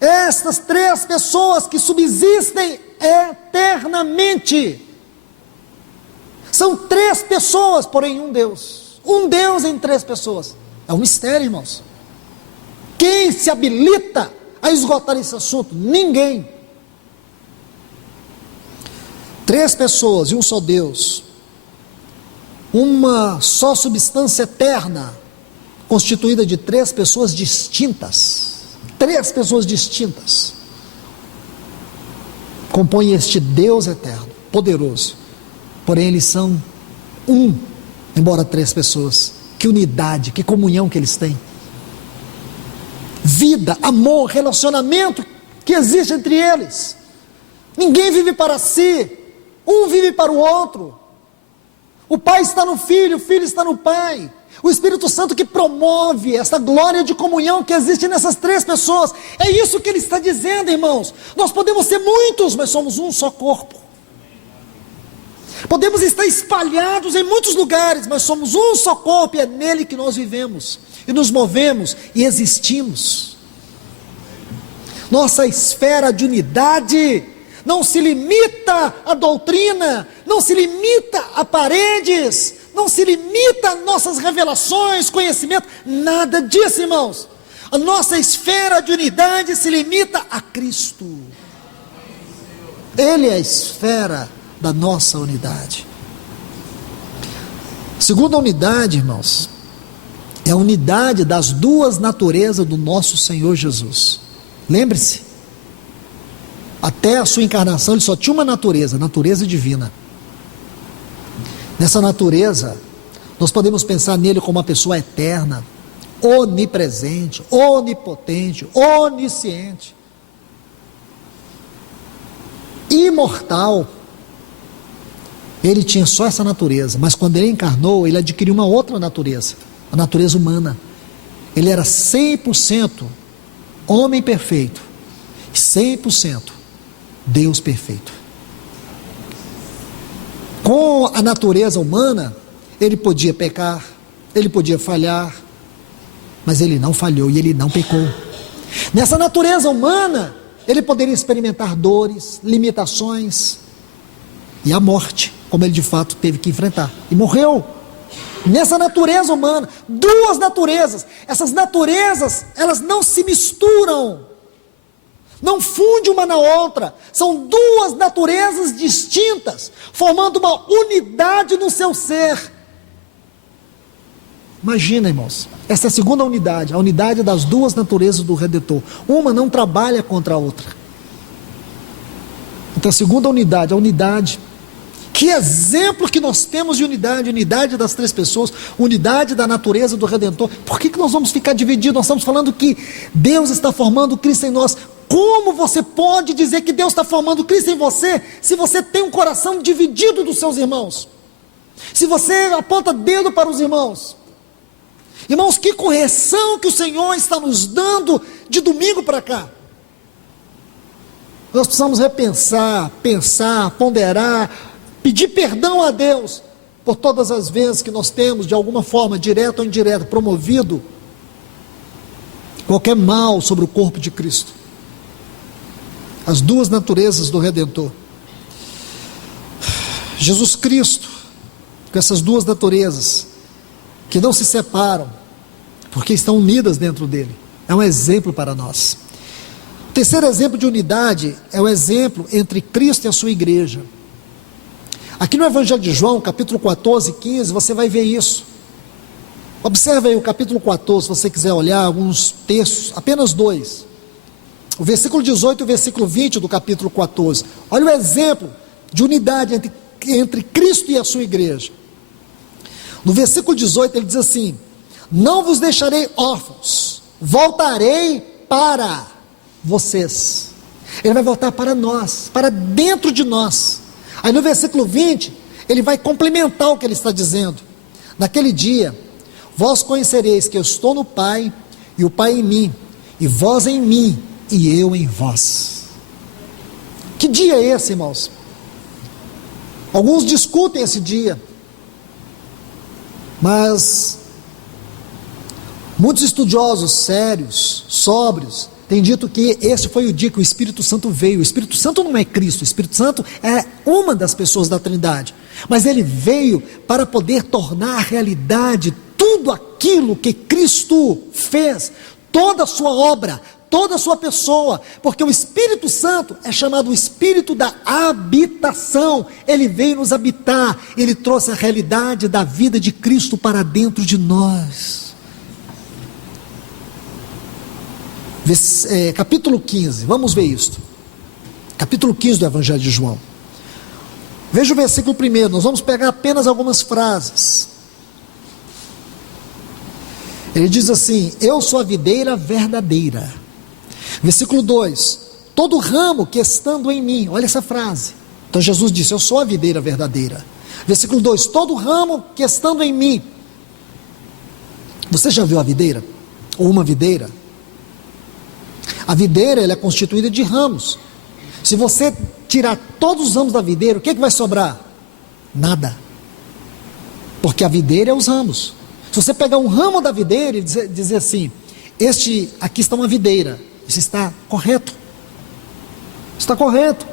Estas 3 pessoas que subsistem eternamente. São 3 pessoas, porém um Deus. Um Deus em 3 pessoas. É um mistério, irmãos. Quem se habilita a esgotar esse assunto? Ninguém. 3 pessoas e um só Deus. Uma só substância eterna, constituída de 3 pessoas distintas. 3 pessoas distintas compõem este Deus eterno, poderoso. Porém eles são um, embora 3 pessoas. Que unidade, que comunhão que eles têm. Vida, amor, relacionamento que existe entre eles. Ninguém vive para si, um vive para o outro. O Pai está no Filho, o Filho está no Pai. O Espírito Santo que promove essa glória de comunhão que existe nessas 3 pessoas. É isso que ele está dizendo, irmãos. Nós podemos ser muitos, mas somos um só corpo. Podemos estar espalhados em muitos lugares, mas somos um só corpo, e é nele que nós vivemos, e nos movemos, e existimos. Nossa esfera de unidade não se limita à doutrina, não se limita a paredes, não se limita a nossas revelações, conhecimento, nada disso, irmãos. A nossa esfera de unidade se limita a Cristo. Ele é a esfera da nossa unidade. Segunda unidade, irmãos, é a unidade das 2 naturezas do nosso Senhor Jesus. Lembre-se, até a sua encarnação ele só tinha uma natureza, a natureza divina. Nessa natureza, nós podemos pensar nele como uma pessoa eterna, onipresente, onipotente, onisciente, imortal. Ele tinha só essa natureza, mas quando ele encarnou, ele adquiriu uma outra natureza, a natureza humana. Ele era 100% homem perfeito, 100% Deus perfeito. Com a natureza humana, ele podia pecar, ele podia falhar, mas ele não falhou e ele não pecou. Nessa natureza humana, ele poderia experimentar dores, limitações e a morte, como ele de fato teve que enfrentar, e morreu. Nessa natureza humana, duas naturezas, essas naturezas, elas não se misturam, não funde uma na outra, são duas naturezas distintas, formando uma unidade no seu ser. Imagina, irmãos, essa é a segunda unidade, a unidade das duas naturezas do Redentor. Uma não trabalha contra a outra. Então a segunda unidade, a unidade. Que exemplo que nós temos de unidade, unidade das três pessoas, unidade da natureza do Redentor. Por que nós vamos ficar divididos? Nós estamos falando que Deus está formando Cristo em nós. Como você pode dizer que Deus está formando Cristo em você, se você tem um coração dividido dos seus irmãos? Se você aponta dedo para os irmãos? Irmãos, que correção que o Senhor está nos dando de domingo para cá. Nós precisamos repensar, pensar, ponderar, pedir perdão a Deus por todas as vezes que nós temos, de alguma forma, direta ou indireta, promovido qualquer mal sobre o corpo de Cristo. As duas naturezas do Redentor. Jesus Cristo, com essas duas naturezas, que não se separam, porque estão unidas dentro dele, é um exemplo para nós. O terceiro exemplo de unidade é o exemplo entre Cristo e a sua igreja. Aqui no Evangelho de João, capítulo 14 e 15, você vai ver isso. Observe aí o capítulo 14, se você quiser olhar alguns textos, apenas dois. O versículo 18 e o versículo 20 do capítulo 14. Olha o exemplo de unidade entre Cristo e a sua igreja. No versículo 18 ele diz assim: não vos deixarei órfãos, voltarei para vocês. Ele vai voltar para nós, para dentro de nós. Aí no versículo 20, ele vai complementar o que ele está dizendo. Naquele dia, vós conhecereis que eu estou no Pai, e o Pai em mim, e vós em mim, e eu em vós. Que dia é esse, irmãos? Alguns discutem esse dia, mas muitos estudiosos sérios, sóbrios, têm dito que esse foi o dia que o Espírito Santo veio. O Espírito Santo não é Cristo, o Espírito Santo é uma das pessoas da Trindade, mas ele veio para poder tornar realidade tudo aquilo que Cristo fez, toda a sua obra, toda a sua pessoa, porque o Espírito Santo é chamado o Espírito da habitação. Ele veio nos habitar, ele trouxe a realidade da vida de Cristo para dentro de nós. Capítulo 15, vamos ver isto. Capítulo 15 do Evangelho de João. Veja o versículo 1, nós vamos pegar apenas algumas frases. Ele diz assim: eu sou a videira verdadeira. Versículo 2: todo ramo que estando em mim, olha essa frase. Então Jesus disse: eu sou a videira verdadeira. Versículo 2: todo ramo que estando em mim. Você já viu a videira? Ou uma videira? A videira, ela é constituída de ramos. Se você tirar todos os ramos da videira, o que vai sobrar? Nada. Porque a videira é os ramos. Se você pegar um ramo da videira e dizer assim: aqui está uma videira, isso está correto. Está correto.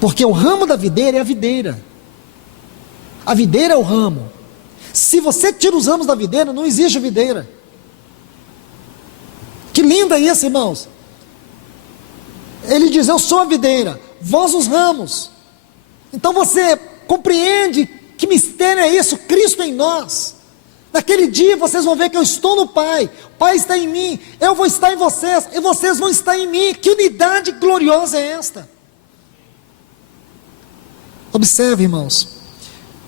Porque o ramo da videira é a videira. A videira é o ramo. Se você tira os ramos da videira, não existe videira. Que linda isso, irmãos. Ele diz: eu sou a videira, vós os ramos. Então você compreende que mistério é isso? Cristo em nós. Naquele dia vocês vão ver que eu estou no Pai, o Pai está em mim, eu vou estar em vocês, e vocês vão estar em mim. Que unidade gloriosa é esta? Observe, irmãos,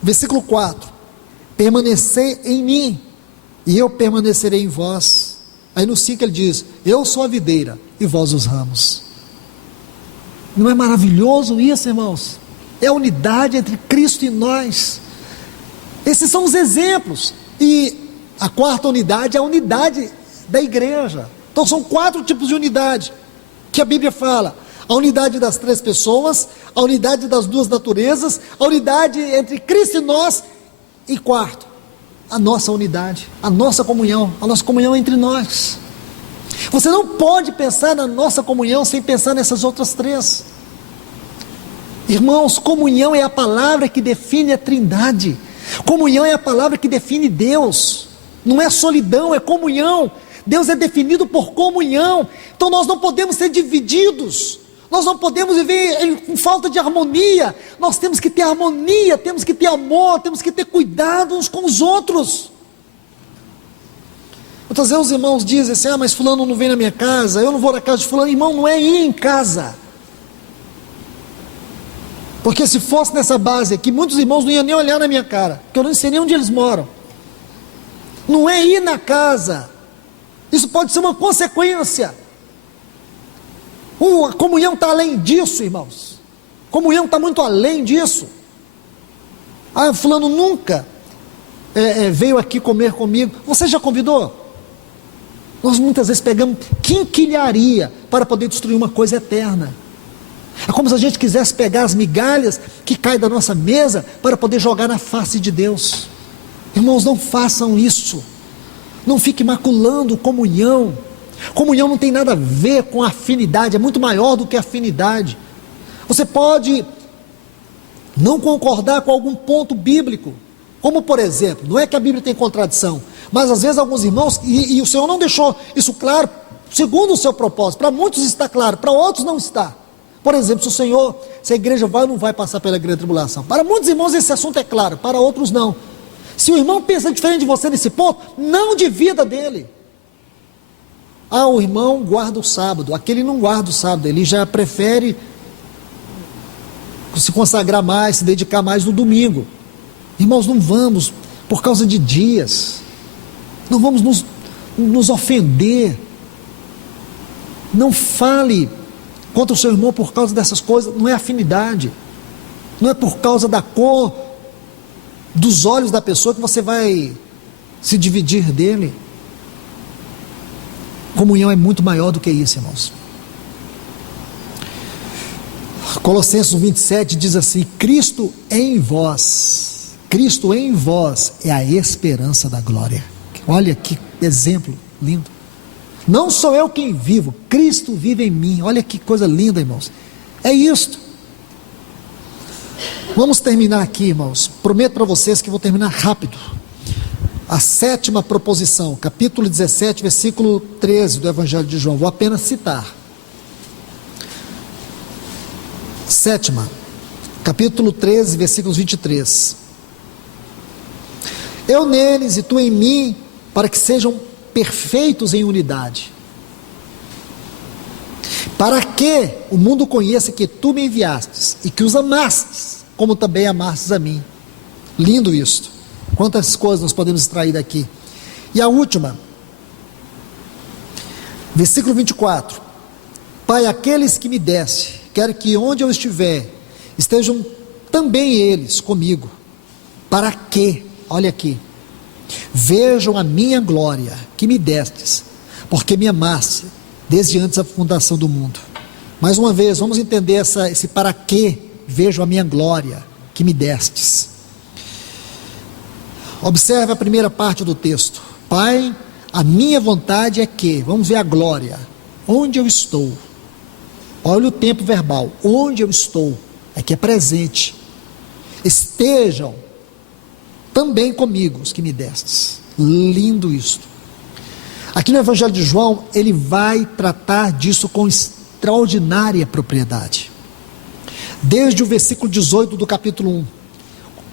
versículo 4: permanecei em mim, e eu permanecerei em vós. Aí no 5 ele diz: eu sou a videira, e vós os ramos. Não é maravilhoso isso, irmãos? É a unidade entre Cristo e nós. Esses são os exemplos. E a quarta unidade é a unidade da igreja. Então são 4 tipos de unidade que a Bíblia fala: A unidade das três pessoas, a unidade das duas naturezas, a unidade entre Cristo e nós, e quarto, a nossa unidade, a nossa comunhão entre nós. Você não pode pensar na nossa comunhão sem pensar nessas outras três. Irmãos, comunhão é a palavra que define a Trindade. Comunhão é a palavra que define Deus. Não é solidão, é comunhão. Deus é definido por comunhão. Então nós não podemos ser divididos. Nós não podemos viver com falta de harmonia. Nós temos que ter harmonia, temos que ter amor, temos que ter cuidado uns com os outros. Muitas vezes os irmãos dizem assim: mas fulano não vem na minha casa, eu não vou na casa de fulano. Irmão, não é ir em casa. Porque se fosse nessa base aqui, muitos irmãos não iam nem olhar na minha cara, porque eu não sei nem onde eles moram. Não é ir na casa. Isso pode ser uma consequência. A comunhão está além disso, irmãos. A comunhão está muito além disso. Fulano nunca veio aqui comer comigo. Você já convidou? Nós muitas vezes pegamos quinquilharia para poder destruir uma coisa eterna. É como se a gente quisesse pegar as migalhas que caem da nossa mesa para poder jogar na face de Deus. Irmãos, não façam isso. Não fique maculando comunhão. Comunhão não tem nada a ver com afinidade, é muito maior do que afinidade. Você pode não concordar com algum ponto bíblico, como por exemplo, não é que a Bíblia tem contradição, mas às vezes alguns irmãos, e o Senhor não deixou isso claro, segundo o seu propósito. Para muitos está claro, para outros não está. Por exemplo, se a igreja vai ou não vai passar pela grande tribulação. Para muitos irmãos esse assunto é claro, para outros não. Se o irmão pensa diferente de você nesse ponto, não divida dele. O irmão guarda o sábado, aquele não guarda o sábado, ele já prefere se consagrar mais, se dedicar mais no domingo. Irmãos, não vamos por causa de dias, não vamos nos ofender. Não fale contra o seu irmão por causa dessas coisas. Não é afinidade, não é por causa da cor dos olhos da pessoa que você vai se dividir dele. Comunhão é muito maior do que isso, irmãos. Colossenses 27 diz assim: Cristo em vós é a esperança da glória. Olha que exemplo lindo. Não sou eu quem vivo, Cristo vive em mim. Olha que coisa linda, irmãos. É isto. Vamos terminar aqui, irmãos. Prometo para vocês que vou terminar rápido. A sétima proposição, capítulo 17, versículo 13 do Evangelho de João. Vou apenas citar. Sétima, capítulo 13, versículos 23. Eu neles e tu em mim, para que sejam perfeitos em unidade. Para que o mundo conheça que tu me enviastes e que os amastes, como também amastes a mim. Lindo isto. Quantas coisas nós podemos extrair daqui. E a última, versículo 24. Pai, aqueles que me deste, quero que onde eu estiver, estejam também eles comigo, para que, olha aqui, vejam a minha glória, que me destes, porque me amaste, desde antes da fundação do mundo. Mais uma vez, vamos entender esse para que, vejam a minha glória, que me destes. Observe a primeira parte do texto. Pai, a minha vontade é que, vamos ver a glória, onde eu estou. Olha o tempo verbal, onde eu estou, é que é presente. Estejam também comigo os que me destes. Lindo isto. Aqui no Evangelho de João, ele vai tratar disso com extraordinária propriedade. Desde o versículo 18 do capítulo 1.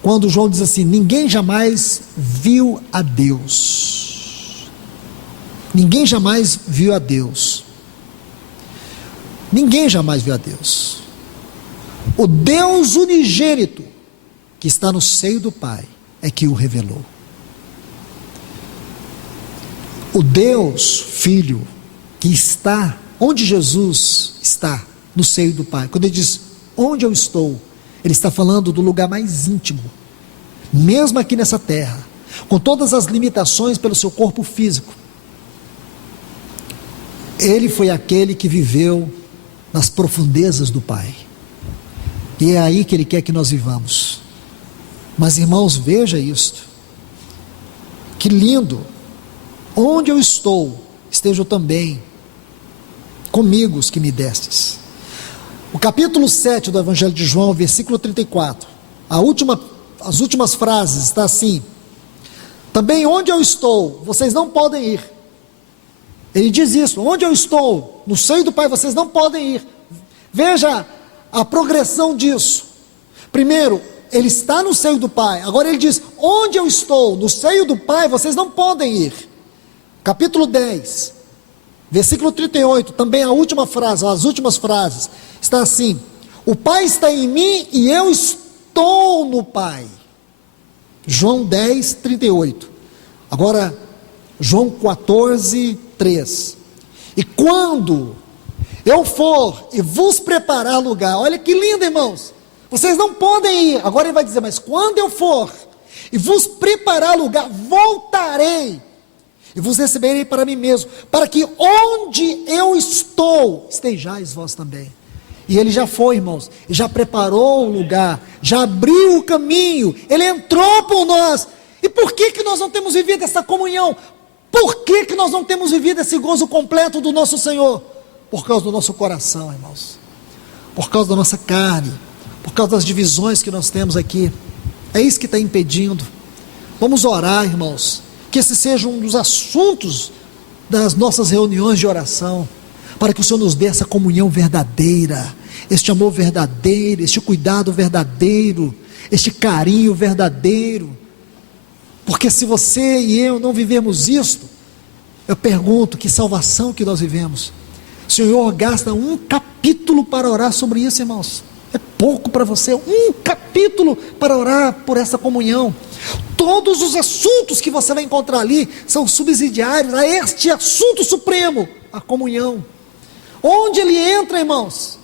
Quando João diz assim: ninguém jamais viu a Deus. Ninguém jamais viu a Deus. Ninguém jamais viu a Deus. O Deus unigênito, que está no seio do Pai, é que o revelou. O Deus Filho, que está onde Jesus está, no seio do Pai. Quando ele diz, onde eu estou, ele está falando do lugar mais íntimo, mesmo aqui nessa terra, com todas as limitações pelo seu corpo físico. Ele foi aquele que viveu nas profundezas do Pai. E é aí que Ele quer que nós vivamos. Mas, irmãos, veja isto. Que lindo. Onde eu estou, estejam também comigo os que me destes. O capítulo 7 do Evangelho de João, versículo 34, as últimas frases, está assim: também onde eu estou, vocês não podem ir. Ele diz isso: onde eu estou, no seio do Pai, vocês não podem ir. Veja a progressão disso. Primeiro, Ele está no seio do Pai. Agora ele diz: onde eu estou, no seio do Pai, vocês não podem ir. Capítulo 10, versículo 38, também a última frase, as últimas frases, está assim: o Pai está em mim e eu estou no Pai. João 10, 38. Agora, João 14, 3. E quando eu for e vos preparar lugar, olha que lindo, irmãos, vocês não podem ir. Agora ele vai dizer: mas quando eu for e vos preparar lugar, voltarei e vos receberei para mim mesmo, para que onde eu estou, estejais vós também. E ele já foi, irmãos, já preparou o lugar, já abriu o caminho, ele entrou por nós. E por que nós não temos vivido essa comunhão? Por que nós não temos vivido esse gozo completo do nosso Senhor? Por causa do nosso coração, irmãos, por causa da nossa carne, por causa das divisões que nós temos aqui. É isso que está impedindo. Vamos orar, irmãos, que esse seja um dos assuntos das nossas reuniões de oração, para que o Senhor nos dê essa comunhão verdadeira, este amor verdadeiro, este cuidado verdadeiro, este carinho verdadeiro. Porque se você e eu não vivemos isto, eu pergunto: que salvação que nós vivemos? O Senhor gasta um capítulo para orar sobre isso, irmãos. É pouco para você, um capítulo para orar por essa comunhão. Todos os assuntos que você vai encontrar ali são subsidiários a este assunto supremo, a comunhão. Onde ele entra, irmãos,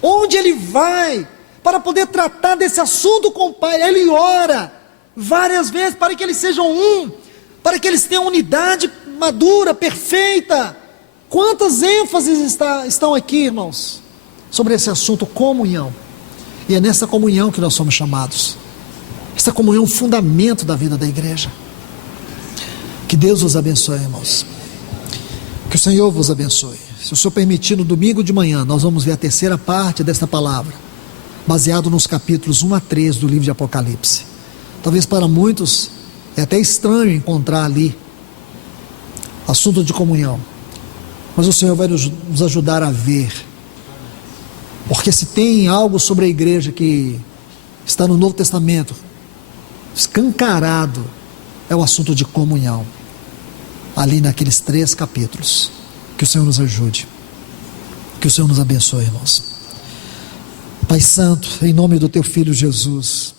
onde ele vai para poder tratar desse assunto com o Pai, ele ora várias vezes para que eles sejam um, para que eles tenham unidade madura, perfeita. Quantas ênfases estão aqui, irmãos, sobre esse assunto, comunhão. E é nessa comunhão que nós somos chamados. Essa comunhão é um fundamento da vida da igreja. Que Deus os abençoe, irmãos. Que o Senhor vos abençoe. Se o Senhor permitir, no domingo de manhã nós vamos ver a terceira parte desta palavra, baseado nos capítulos 1 a 3 do livro de Apocalipse. Talvez para muitos é até estranho encontrar ali assunto de comunhão, mas o Senhor vai nos ajudar a ver. Porque se tem algo sobre a igreja que está no Novo Testamento escancarado, é o assunto de comunhão, ali naqueles 3 capítulos. Que o Senhor nos ajude, que o Senhor nos abençoe, irmãos. Pai Santo, em nome do Teu Filho Jesus,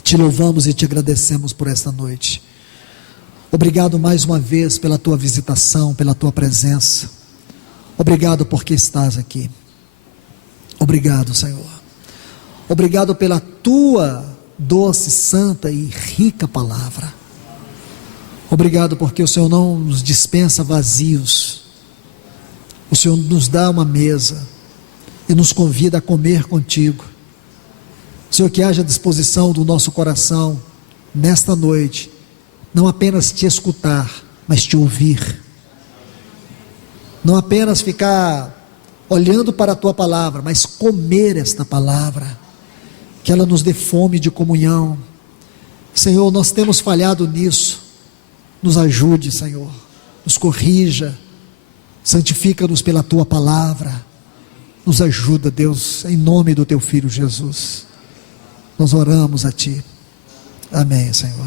te louvamos e te agradecemos por esta noite. Obrigado mais uma vez pela Tua visitação, pela Tua presença. Obrigado porque estás aqui. Obrigado, Senhor. Obrigado pela Tua doce, santa e rica palavra. Obrigado porque o Senhor não nos dispensa vazios. O Senhor nos dá uma mesa e nos convida a comer contigo. Senhor, que haja disposição do nosso coração nesta noite, não apenas te escutar, mas te ouvir. Não apenas ficar olhando para a tua palavra, mas comer esta palavra, que ela nos dê fome de comunhão. Senhor, nós temos falhado nisso. Nos ajude, Senhor, nos corrija, santifica-nos pela tua palavra, nos ajuda, Deus, em nome do teu Filho Jesus. Nós oramos a ti. Amém, Senhor.